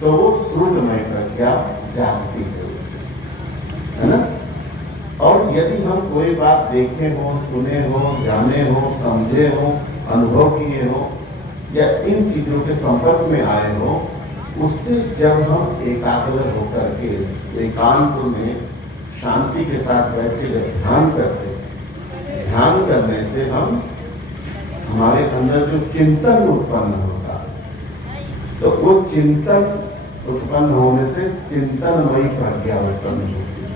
तो वो श्रुतमयी प्रज्ञा जागती है ना। और यदि हम कोई बात देखे हो, सुने हो, जाने हो, समझे हो, अनुभव किए हो, या इन चीजों के संपर्क में आए हो, उससे जब हम एकाग्र होकर के एकांत में शांति के साथ बैठ के जब ध्यान करते हैं, ध्यान करने से हम हमारे अंदर जो चिंतन उत्पन्न होता है, तो वो चिंतन उत्पन्न होने से चिंतनमयी प्रज्ञा उत्पन्न होती है।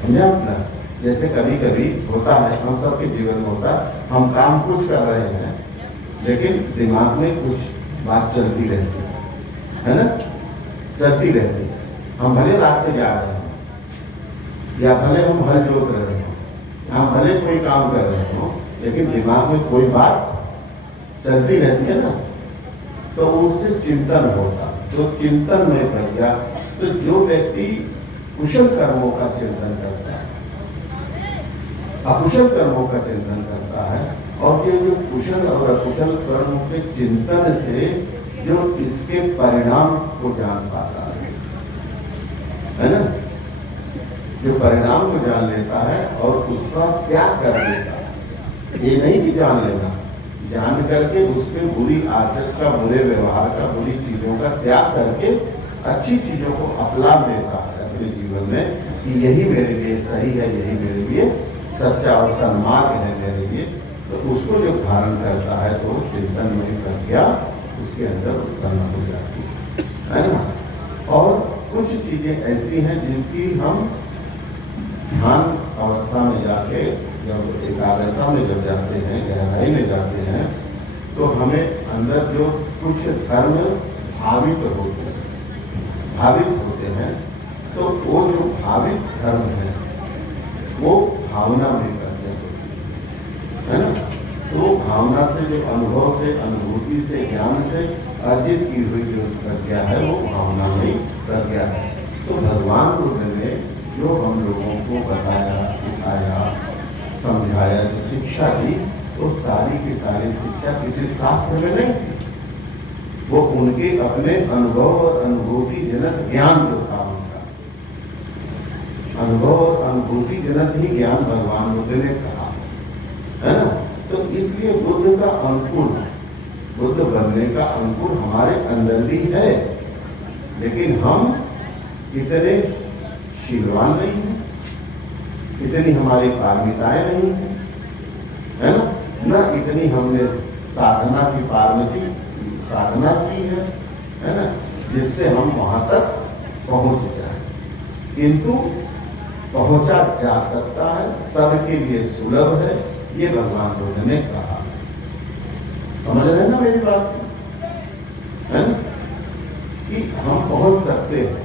समझा ना? जैसे कभी कभी होता है, हम सबके जीवन में होता है, हम काम कुछ कर रहे हैं लेकिन दिमाग में कुछ बात चलती रहती है ना, चलती रहती है। हम भले रास्ते जा रहे हैं, या भले हम हल जोत रहे हो, हम भले कोई काम कर रहे हो, लेकिन दिमाग में कोई बात चलती रहती है ना, तो उससे चिंतन होता। तो चिंतन में प्रज्ञा, तो जो व्यक्ति कुशल कर्मों का चिंतन करता है, अकुशल कर्मों का चिंतन करता है, और ये जो कुशल और अकुशल कर्मों के चिंतन से जो इसके परिणाम को जान पाता है ना, जो परिणाम को जान लेता है और उसका त्याग कर लेता है। ये नहीं कि जान लेना, जान करके उसके बुरी आदत का, बुरे व्यवहार का, बुरी चीजों का त्याग करके अच्छी चीजों को अपना लेता है अपने जीवन में, कि यही मेरे लिए सही है, यही मेरे लिए सच्चा और सन्मार्ग है मेरे लिए। तो उसको जब धारण करता है तो चिंतन में प्रज्ञा उसके अंदर उत्पन्न हो जाती है ना। और कुछ चीजें ऐसी हैं जिनकी हम ध्यान अवस्था में जाके, जब एकाग्रता में जब जाते हैं, गहराई में जाते हैं, तो हमें अंदर जो कुछ धर्म भावित होते हैं, तो वो जो भावित धर्म है वो भावना में करते हैं ना। तो भावना से, जो अनुभव से, अनुभूति से, ज्ञान से अर्जित की हुई जो प्रज्ञा है वो भावना में प्रज्ञा है। तो भगवान बुद्ध ने जो हम लोगों को बताया, सिखाया, समझाया, जो शिक्षा दी, वो सारी की सारी शिक्षा किसी शास्त्र में नहीं थी, वो उनके अपने अनुभव और अनुभूति जनक ज्ञान जो था उनका, अनुभव और अनुभूति जनक ही ज्ञान भगवान बुद्ध ने कहा, है ना। तो इसलिए बुद्ध का अंकुर, बुद्ध बनने का अंकुर हमारे अंदर भी है, लेकिन हम इतने शीलवान नहीं है, इतनी हमारी पारमिताएं नहीं है, है ना, न इतनी हमने साधना की है ना, जिससे हम वहां तक पहुंच जाए। किंतु पहुंचा जा सकता है, सबके लिए सुलभ है, ये भगवान बुद्ध ने कहा। समझ रहे ना मेरी बात, है ना, कि कि हम पहुंच सकते हैं,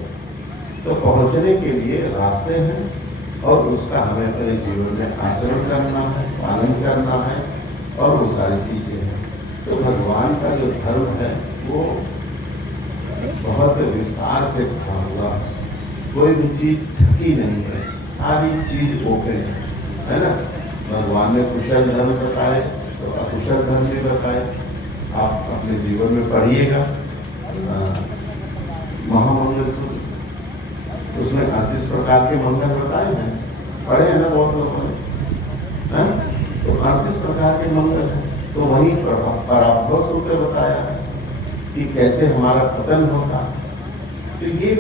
तो पहुंचने के लिए रास्ते हैं और उसका हमें अपने जीवन में आचरण करना है, पालन करना है और वो सारी चीजें हैं। तो भगवान का जो धर्म है वो बहुत विस्तार से कहा हुआ, कोई भी चीज ढकी नहीं है, सारी चीज ओपन है ना। भगवान ने कुशल धर्म बताए तो अकुशल धर्म भी बताए। आप अपने जीवन में पढ़िएगा महामंगल सूत्र, उसमें 38 प्रकार के मंगल बताए हैं, पढ़े हैं ना बहुत लोगों ने, तो 38 प्रकार के मंगल हैं। तो वही पराभव सूत्र बताया है कि कैसे हमारा पतन होता। तो ये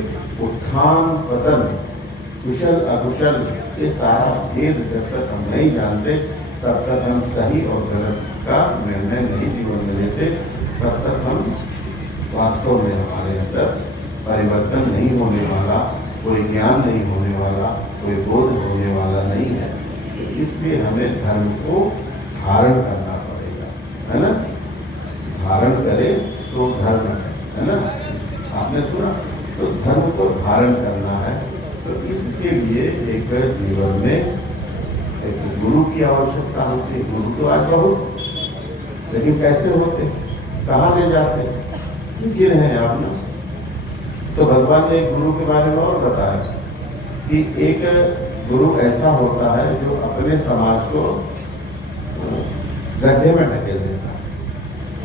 उत्थान पतन, कुशल अकुशल, ये सारा भेद जब तक हम नहीं जानते तब तक हम सही और गलत का निर्णय नहीं जीवन में लेते, तब तक हम वास्तव में हमारे अंदर परिवर्तन नहीं होने वाला, कोई ज्ञान नहीं होने वाला, कोई बोध होने वाला नहीं है। तो इसलिए हमें धर्म को धारण करना पड़ेगा, है ना। धारण करे तो धर्म है ना, आपने सुना। तो धर्म को धारण करना है, तो इसके लिए एक जीवन में एक गुरु की आवश्यकता होती है। गुरु तो आज बहुत, लेकिन कैसे होते, कहाँ ले जाते, गिर हैं आप ना। तो भगवान ने एक गुरु के बारे में और बताया कि एक गुरु ऐसा होता है जो अपने समाज को गड्ढे में ढकेल देता है,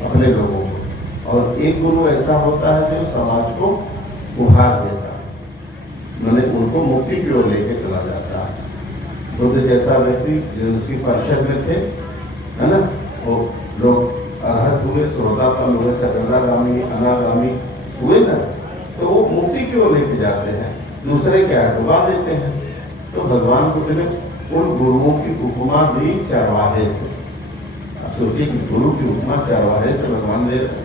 अपने लोगों को, और एक गुरु ऐसा होता है जो समाज को उभार देता है, मैंने उनको मुक्ति की ओर लेके चला जाता है। बुद्ध जैसा व्यक्ति जो उसकी परिषद में थे, है ना, वो लोग अरहत हुए, श्रोतापन हुए, सगंधागामी, अनागामी हुए ना, तो वो मुक्ति की ओर लेके जाते हैं, दूसरे क्या डुबा देते हैं। तो भगवान बुद्ध ने उन गुरुओं की उपमा दी चरवाहे से। आप सोचिए कि गुरु की उपमा चरवाहे से भगवान दे रहे,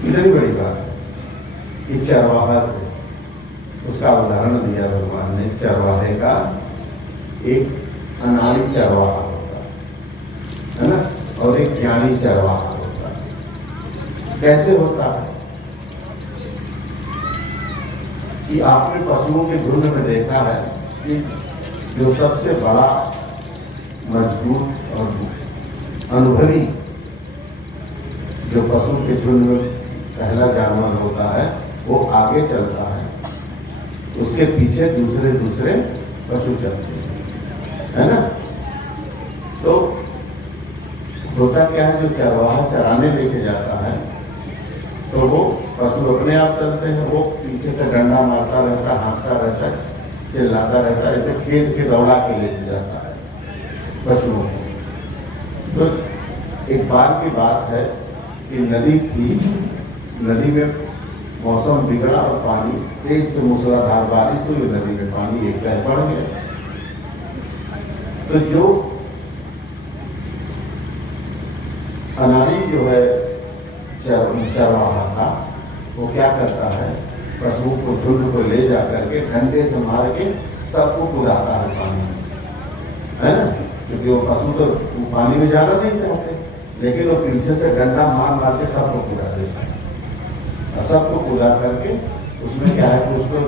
इतनी बड़ी बात है कि चरवाहा से उसका उदाहरण दिया भगवान ने। चरवाहे का एक अनाड़ी चरवाहा होता है ना, और एक ज्ञानी चरवाहा होता है। कैसे होता है कि आपने पशुओं के झुंड में देखा है कि जो सबसे बड़ा, मजबूत और अनुभवी जो पशु के झुंड में पहला जानवर होता है वो आगे चलता है, उसके पीछे दूसरे दूसरे पशु चलते हैं, है ना। तो होता क्या है, जो चरवाहा चराने लेके जाता है तो वो पशु अपने आप चलते हैं, वो पीछे से डंडा मारता रहता, हाँकता रहता, चिल्लाता रहता, ऐसे खेत के दौड़ा के लेके जाता है पशुओं को। तो एक बार की बात है कि नदी थी, नदी में मौसम बिगड़ा और पानी तेज से मूसलाधार बारिश हुई, नदी में पानी एक पैर बढ़ गया। तो जो अनाड़ी जो है चरवाहा था, वो क्या करता है, पशुओं को झुंड को ले जा करके डंडे से मार के सबको कूदाता है पानी में, है ना, क्योंकि वो पशु तो पानी में जाना नहीं चाहते, लेकिन वो पीछे से डंडा मार मार के सबको कूदा देता है। और सबको कूदा करके उसमें क्या है कि उसको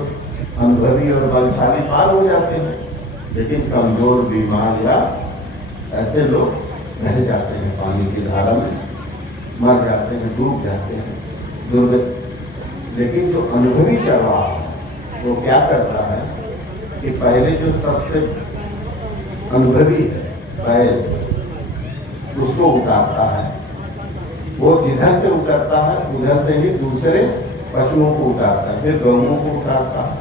अनुभवी और बलशाली पार हो जाते हैं, लेकिन कमजोर, बीमार या ऐसे लोग रह जाते हैं पानी की धारा में, मर जाते हैं, डूब जाते हैं, दुर्गत। लेकिन जो अनुभवी चरवाहा है वो क्या करता है कि पहले जो सबसे अनुभवी है बैल, उसको उतारता है, वो जिधर से उतरता है उधर से ही दूसरे पशुओं को उतारता है, फिर गौओं को उतारता है,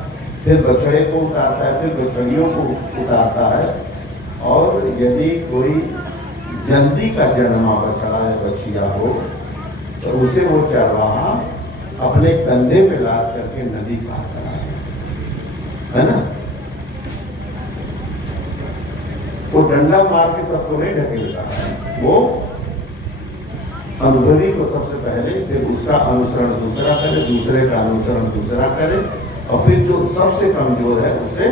फिर बछड़े को उतारता है, फिर बछड़ियों को उतारता है। और यदि कोई जल्दी का जन्मा बछड़ा या बछिया हो तो उसे वो चरवाहा अपने कंधे पे लाद करके नदी पार कराए, है ना। वो डंडा मार के सबको नहीं ढकेलता है, वो अनुभवी को सबसे पहले, फिर उसका अनुसरण दूसरा करे, दूसरे का अनुसरण दूसरा करे, और फिर जो सबसे कमजोर है उसे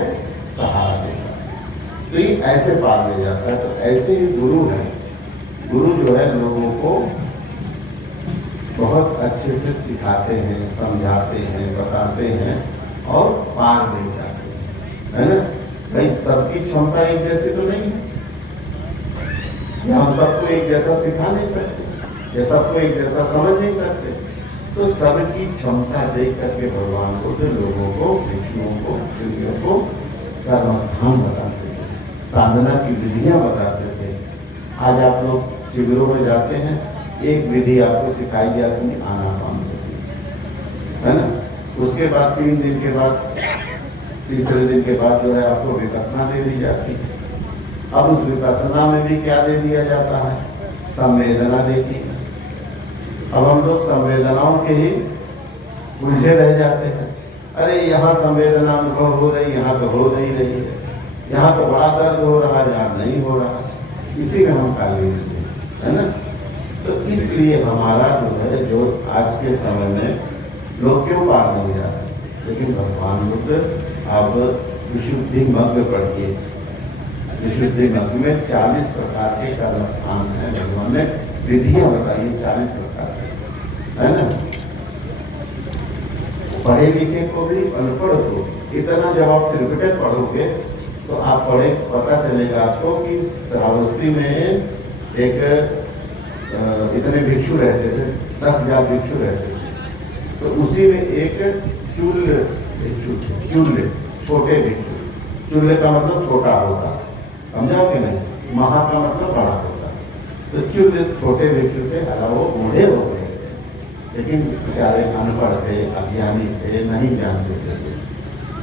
सहारा देता है। तो ये ऐसे पार ले जाता है। तो ऐसे ही गुरु है, गुरु जो है लोगों को बहुत अच्छे से सिखाते हैं, समझाते हैं, बताते हैं और पार ले जाते हैं, है ना। भाई सबकी क्षमता एक जैसी तो नहीं है, या हम सबको एक जैसा सिखा नहीं सकते, या सबको एक जैसा समझ नहीं सकते। तो सबकी क्षमता देख करके भगवान को जो लोगों को, भिक्षुओं को, भिक्षुणियों को कर्मस्थान बताते थे, साधना की विधियां बताते थे। आज आप लोग शिविरों में जाते हैं, एक विधि आपको सिखाई जाती है आनापानसति, है ना। उसके बाद 3 दिन के बाद, तीसरे दिन के बाद जो है आपको विपස්සना दे दी जाती है। अब उस विपස්සना में भी क्या दे दिया जाता है, संवेदना देती है। अब हम लोग संवेदनाओं के ही उलझे रह जाते हैं। अरे यहाँ संवेदना अनुभव हो रही, यहाँ तो हो नहीं रही है, यहाँ तो बड़ा दर्द हो रहा है, यहाँ नहीं हो रहा, इसी में हम काली है ना। तो इसलिए हमारा जो है, जो आज के समय में लोग क्यों पार नहीं जा रहे, लेकिन भगवान बुद्ध अब विशुद्धि मग्न पढ़िए। विशुद्धि मग्न में 40 प्रकार के कर्मस्थान हैं, भगवान ने विधियां बताइए 40 प्रकार के, है ना। पढ़े लिखे को भी, अनपढ़ को, इतना जब आप त्रिपिटक पढ़ोगे तो आप पढ़े, पता चलेगा आपको कि श्रावस्ती में एक इतने भिक्षु रहते थे, 10,000 भिक्षु रहते थे। तो उसी में एक चूल्य भिक्षु, चूल्य छोटे भिक्षु, चूल्य का मतलब छोटा होता, समझाओ कि नहीं, महा का मतलब बड़ा होता। तो चूल्य छोटे भिक्षु थे, वो बूढ़े हो गए थे, लेकिन बेचारे अनपढ़ थे, अज्ञानी थे, नहीं जानते थे।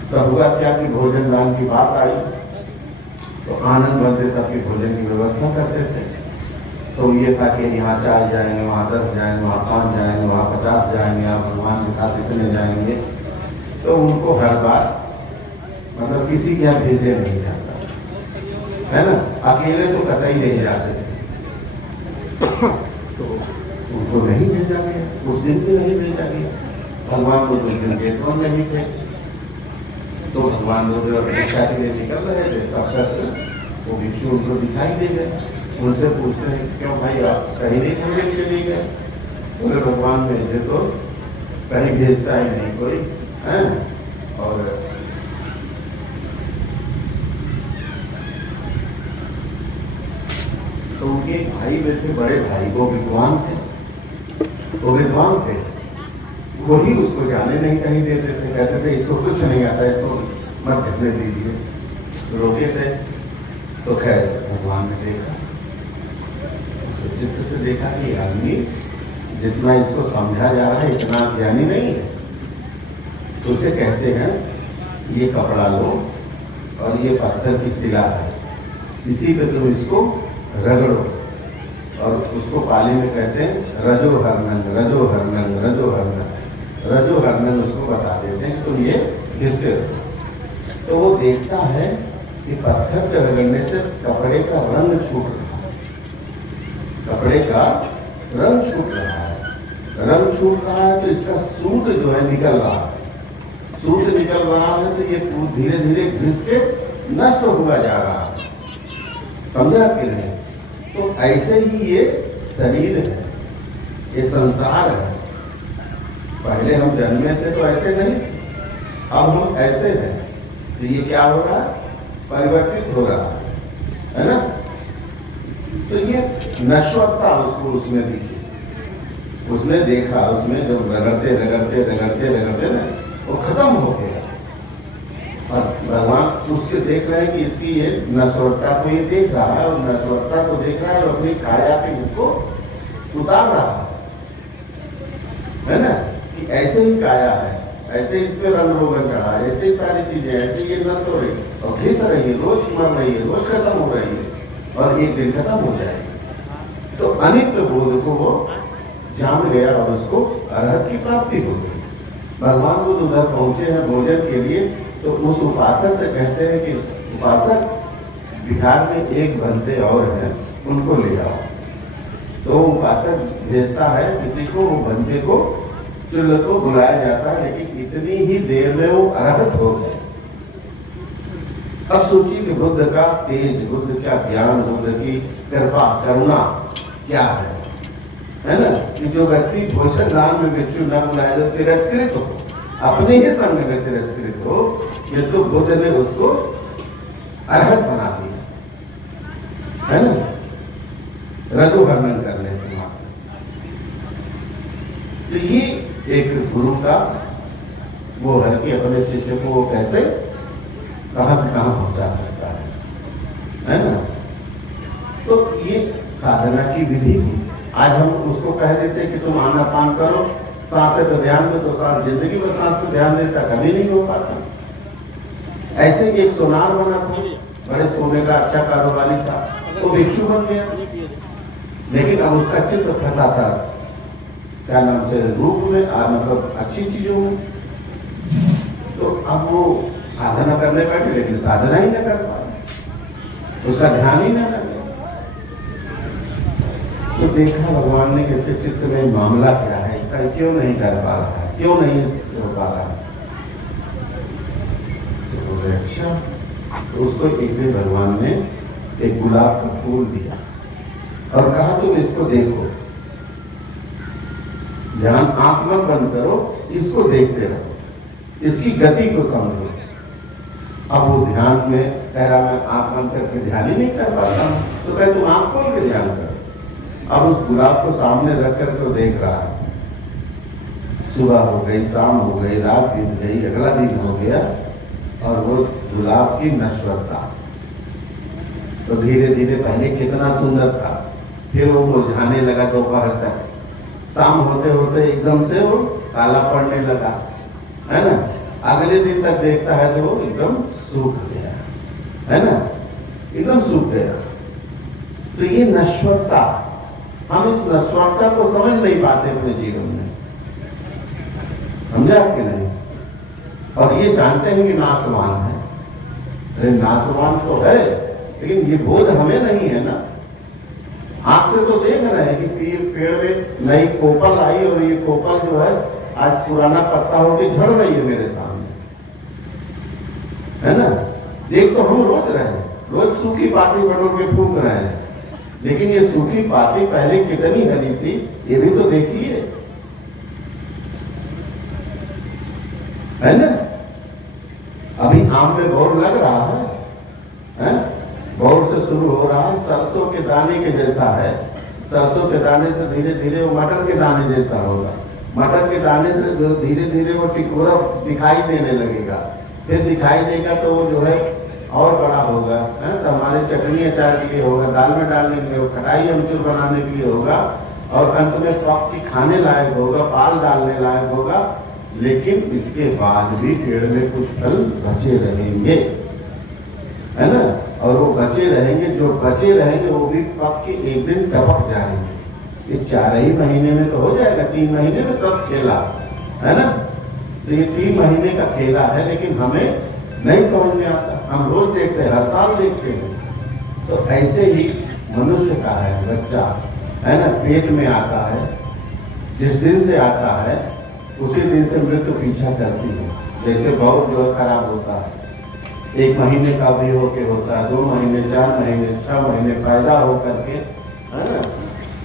तो हुआ क्या कि भोजन दान की बात आई, तो आनंद बनते सबके भोजन की व्यवस्था करते थे। तो ये था कि यहाँ 4 जाएंगे, वहाँ 10 जाएंगे, वहाँ 5 जाएंगे, वहाँ 50 जाएंगे, आप भगवान के साथ इतने जाएंगे। तो उनको हर बार मतलब किसी के यहाँ भेजे नहीं जाता, है ना। अकेले तो कतई नहीं जाते थे। तो उनको नहीं भेजा गया, उस दिन भी नहीं भेजा गया। भगवान को 2 दिन के तो नहीं थे। तो भगवान लोग परीक्षा के लिए निकल रहे थे, तब तक वो भिक्षु उनको दिखाई दे गए। उनसे पूछते हैं, क्यों भाई आप कहीं नहीं घूमने के लिए गए? बोले भगवान भेजे तो कहीं भेजता ही नहीं कोई, है। और तो उनके भाई बैठे, बड़े भाई वो विद्वान थे, वो विद्वान थे, वही उसको जाने नहीं कहीं देते थे। कहते थे इसको कुछ नहीं आता, इसको मत ढकने दीजिए, रोके थे। तो खैर भगवान ने देखा, चित्र से देखा कि आदमी जितना इसको समझा जा रहा है इतना ज्ञानी नहीं है। तो उसे कहते हैं ये कपड़ा लो और ये पत्थर की शिला है, इसी पे तुम इसको रगड़ो। और उसको पाली में कहते हैं रजो हरनंग, रजो हरनंग, रजो हरनंग, रजो हरनंग उसको बता देते हैं, तुम ये घिसते रहो। तो वो देखता है कि पत्थर पे रगड़ने से कपड़े का रंग छूट रहा है, कपड़े का रंग छूट रहा है, रंग छूट रहा है। तो इसका सूत जो है निकल रहा है, सूत निकल रहा है, तो ये धीरे धीरे घिस के नष्ट हुआ जा रहा है, समझा कि नहीं। तो ऐसे ही ये शरीर है, ये संसार है। पहले हम जन्मे थे तो ऐसे नहीं, अब हम ऐसे हैं। तो ये क्या हो रहा है, परिवर्तित हो रहा है ना। तो ये नश्वरता उसको उसमें दिखी, उसने देखा, उसमें जब रगड़ते रगड़ते रगड़ते रगड़ते ना वो खत्म हो गया। और भगवान उसके देख रहे हैं कि इसकी ये नश्वरता को ये देख रहा है, और नश्वरता को देख रहा है और अपनी काया पे इसको उतार रहा है ना। कि ऐसे ही काया है, ऐसे इस पे रंग रोगन चढ़ा है, ऐसे ही सारी चीजें, ऐसे ये नष्ट हो रही और घिस रही है, रोज मर रही है, रोज खत्म हो रही है और एक दिन खत्म हो जाएगी। तो अनित्य बोध को वो जान गया और उसको अरहत की प्राप्ति हो गई। भगवान बुद्ध उधर पहुंचे हैं भोजन के लिए। तो उस उपासक से कहते हैं कि उपासक, बिहार में एक बंदे और हैं, उनको ले आओ। तो उपासक भेजता है किसी को, वो बंदे को चुल्ल को बुलाया जाता है, लेकिन इतनी ही देर में वो अरहत हो गए। अब सोचिए कि बुद्ध का तेज, बुद्ध का ज्ञान, बुद्ध की कृपा, करुणा क्या है। है ना, कि जो व्यक्ति भोजन दान में भिक्षु न बुलाए तो तिरस्कृत हो, अपने ही संग में तिरस्कृत हो, ये तो बुद्ध ने उसको अर्हत बना दिया, है ना, रघु वर्णन करने से मात्र। तो ये एक गुरु का वो है कि अपने शिष्य को वो कैसे कहां से कहां पहुंचा सकता है ना। तो ये साधना की विधि थी। आज हम उसको कह देते हैं कि तुम आनापान करो, सांस पे तो ध्यान दो, तो सांस जिंदगी में सांस पे ध्यान देता कभी नहीं हो पाता। ऐसे ही एक सोनार बना था, बड़े सोने का अच्छा कारोबारी था, वो भिक्षु बन गया, लेकिन अब उसका चित्त फंसा था क्या नाम से रूप में, मतलब अच्छी चीजों में। तो अब वो साधना करने बैठे, लेकिन साधना ही न कर पाए, उसका ध्यान ही न लगे। तो देखा भगवान ने कैसे चित्त में मामला क्या है, इसका क्यों नहीं कर पा रहा है, क्यों नहीं हो पा रहा है। तो अच्छा, तो उसको एक दिन भगवान ने एक गुलाब का फूल दिया और कहा तुम इसको देखो, ध्यान आंख मत बंद करो, इसको देखते रहो, इसकी गति को समझो। अब वो ध्यान में कह रहा मैं आंख बंद करके ध्यान ही नहीं कर पाता, तो कह तुम आंख खोल के ध्यान करो। अब उस गुलाब को सामने रख कर तो देख रहा है, सुबह हो गई, शाम हो गई, रात बीत गई, अगला दिन हो गया, और वो गुलाब की नश्वरता। तो धीरे धीरे पहले कितना सुंदर था, फिर वो मुरझाने लगा दोपहर तक, शाम होते होते एकदम से वो काला पड़ने लगा, है ना। अगले दिन तक देखता है तो वो एकदम सूख गया, है ना, एकदम सूख गया। तो ये नश्वरता, हम इस नश्वरता को समझ नहीं पाते अपने जीवन में, समझा कि नहीं। और ये जानते हैं कि नाशवान है, अरे नाशवान तो है, लेकिन ये बोध हमें नहीं है ना। आंख से तो देख रहे हैं कि पेड़ में नई कोपल आई और ये कोपल जो है आज पुराना पत्ता होकर झड़ रही है मेरे सामने, है ना। देख तो हम रोज रहे हैं, रोज सूखी पाती बटोर के फूंक रहे हैं, लेकिन ये सूखी पाती पहले कितनी हरी थी ये भी तो देखिए, है ना। अभी आम में बौर लग रहा है? बौर से शुरू हो रहा है, सरसों के दाने के जैसा है, सरसों के दाने से धीरे धीरे वो मटर के दाने जैसा होगा, मटर के दाने से जो धीरे धीरे वो टिकोरा दिखाई देने लगेगा, फिर दिखाई देगा तो वो जो है और बड़ा होगा, तो हमारे चटनी अचार के लिए होगा, दाल में डालने के लिए होगा, खटाई अमचूर बनाने के लिए होगा, और अंत में पक की खाने लायक होगा, पाल डालने लायक होगा। लेकिन इसके बाद भी पेड़ में कुछ फल बचे रहेंगे, है ना, और वो बचे रहेंगे, जो बचे रहेंगे वो भी पक के एक दिन टपक जाएंगे। ये 4 ही महीने में तो हो जाएगा, 3 महीने में सब खेला, है ना। तो ये 3 महीने का खेला है, लेकिन हमें नहीं समझ में आता, हम रोज देखते हैं, हर साल देखते हैं। तो ऐसे ही मनुष्य का है बच्चा, है ना, पेट में आता है, जिस दिन से आता है उसी दिन से मृत्यु पीछा करती है। जैसे बहुत जो है खराब होता है, 1 महीने का भी होके होता है, 2 महीने, 4 महीने, 6 महीने पैदा हो करके, है ना,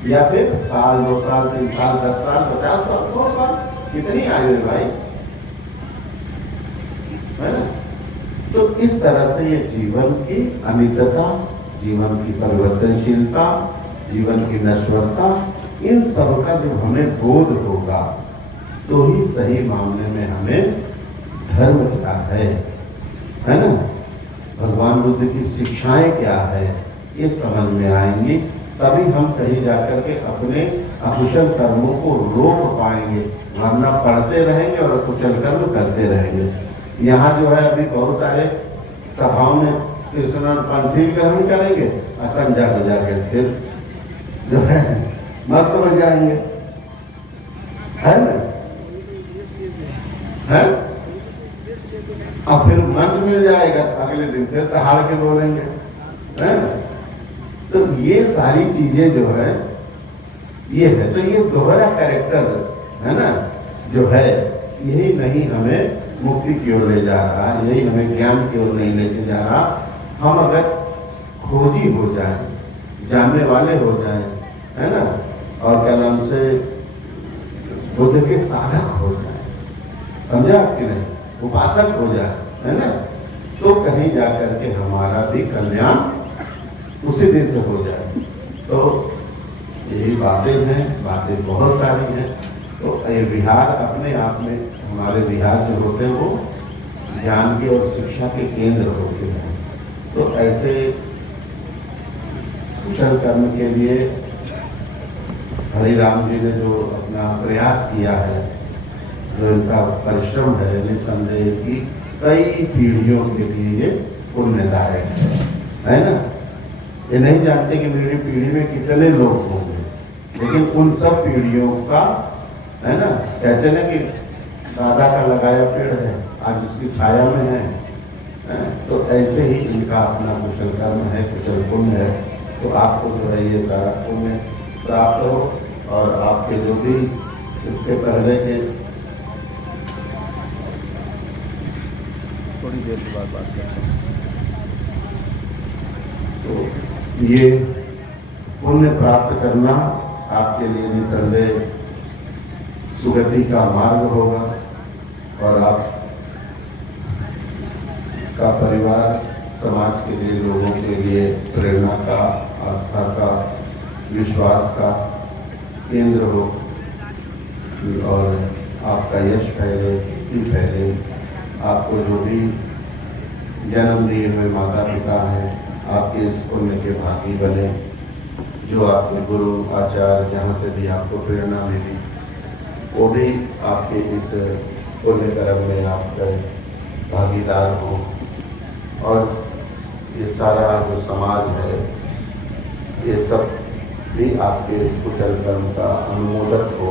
या फिर साल, 2 साल, 3 साल, 10 साल, 50 साल, 100 साल, कितनी आयु है भाई, है ना। तो इस तरह से ये जीवन की अनित्यता, जीवन की परिवर्तनशीलता, जीवन की नश्वरता, इन सब का जब हमें बोध होगा तो ही सही मामले में हमें धर्म क्या है ना, भगवान बुद्ध की शिक्षाएं क्या है, ये समझ में आएंगी, तभी हम कहीं जाकर के अपने अकुशल कर्मों को रोक पाएंगे, वरना पढ़ते रहेंगे और अकुशल कर्म करते रहेंगे। यहाँ जो है अभी बहुत सारे सभाओं में कृष्ण पंथी ग्रहण करेंगे, असंजा हो जाके फिर जो है मस्त बन जाएंगे, है ना, है। अब फिर मंच मिल जाएगा, अगले दिन फिर तहाड़ के बोलेंगे, है ना। तो ये सारी चीजें जो है ये है, तो ये दोहरा कैरेक्टर है ना जो है, यही नहीं हमें मुक्ति की ओर ले जा रहा, यही हमें ज्ञान की ओर नहीं लेके जा रहा। हम अगर खोजी हो जाए, जानने वाले हो जाए, है ना, और क्या नाम से बुद्ध के साधक हो जाए, समझा कि नहीं, उपासक हो जाए, है ना, तो कहीं जाकर के हमारा भी कल्याण उसी दिन से हो जाए। तो यही बातें हैं, बातें बहुत सारी हैं। तो ये विहार अपने आप में, हमारे विहार जो होते हैं वो ज्ञान के और शिक्षा के केंद्र होते हैं। तो ऐसे कुशल कर्म के लिए हरिराम जी ने जो अपना प्रयास किया है, जो इनका परिश्रम है, निसंदेह की कई पीढ़ियों के लिए ये पुण्यदायक है ना। ये नहीं जानते कि मेरी पीढ़ी में कितने लोग होंगे, लेकिन उन सब पीढ़ियों का, है ना, कहते ना कि दादा का लगाया पेड़ है, आज उसकी छाया में है। तो ऐसे ही इनका अपना कुशल कर्म है, कुशल पुण्य है। तो आपको जो है ये सारा पुण्य प्राप्त हो, और आपके जो भी इसके पहले के थोड़ी देर के बाद बात करते हैं। तो ये पुण्य प्राप्त करना आपके लिए निसंदेह सुगति का मार्ग होगा, और आप का परिवार समाज के लिए, लोगों के लिए प्रेरणा का, आस्था का, विश्वास का केंद्र हो, और आपका यश फैले, कीर्ति फैले। आपको जो भी जन्म दिए हुए माता पिता हैं, आपके इस पुण्य के भागी बने। जो आपके गुरु आचार्य जहाँ से भी आपको प्रेरणा मिली, वो भी आपके इस पुण्य कर्म में आपका भागीदार हो, और ये सारा जो समाज है, ये सब भी आपके इस कुशल कर्म का अनुमोदक हो,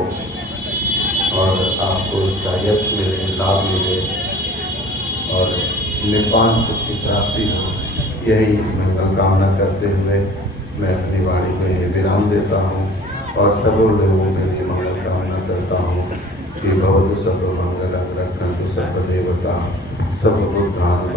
और आपको इसका यश मिले, लाभ मिले, और निर्वाण सुख की प्राप्ति हो। यही मंगल कामना करते हुए मैं अपनी वाणी में विराम देता हूँ, और सब लोगों के लिए मंगल कामना करता हूँ कि भवतु सर्व मंगलं रक्षन्तु सर्व देवता सर्व बुद्धान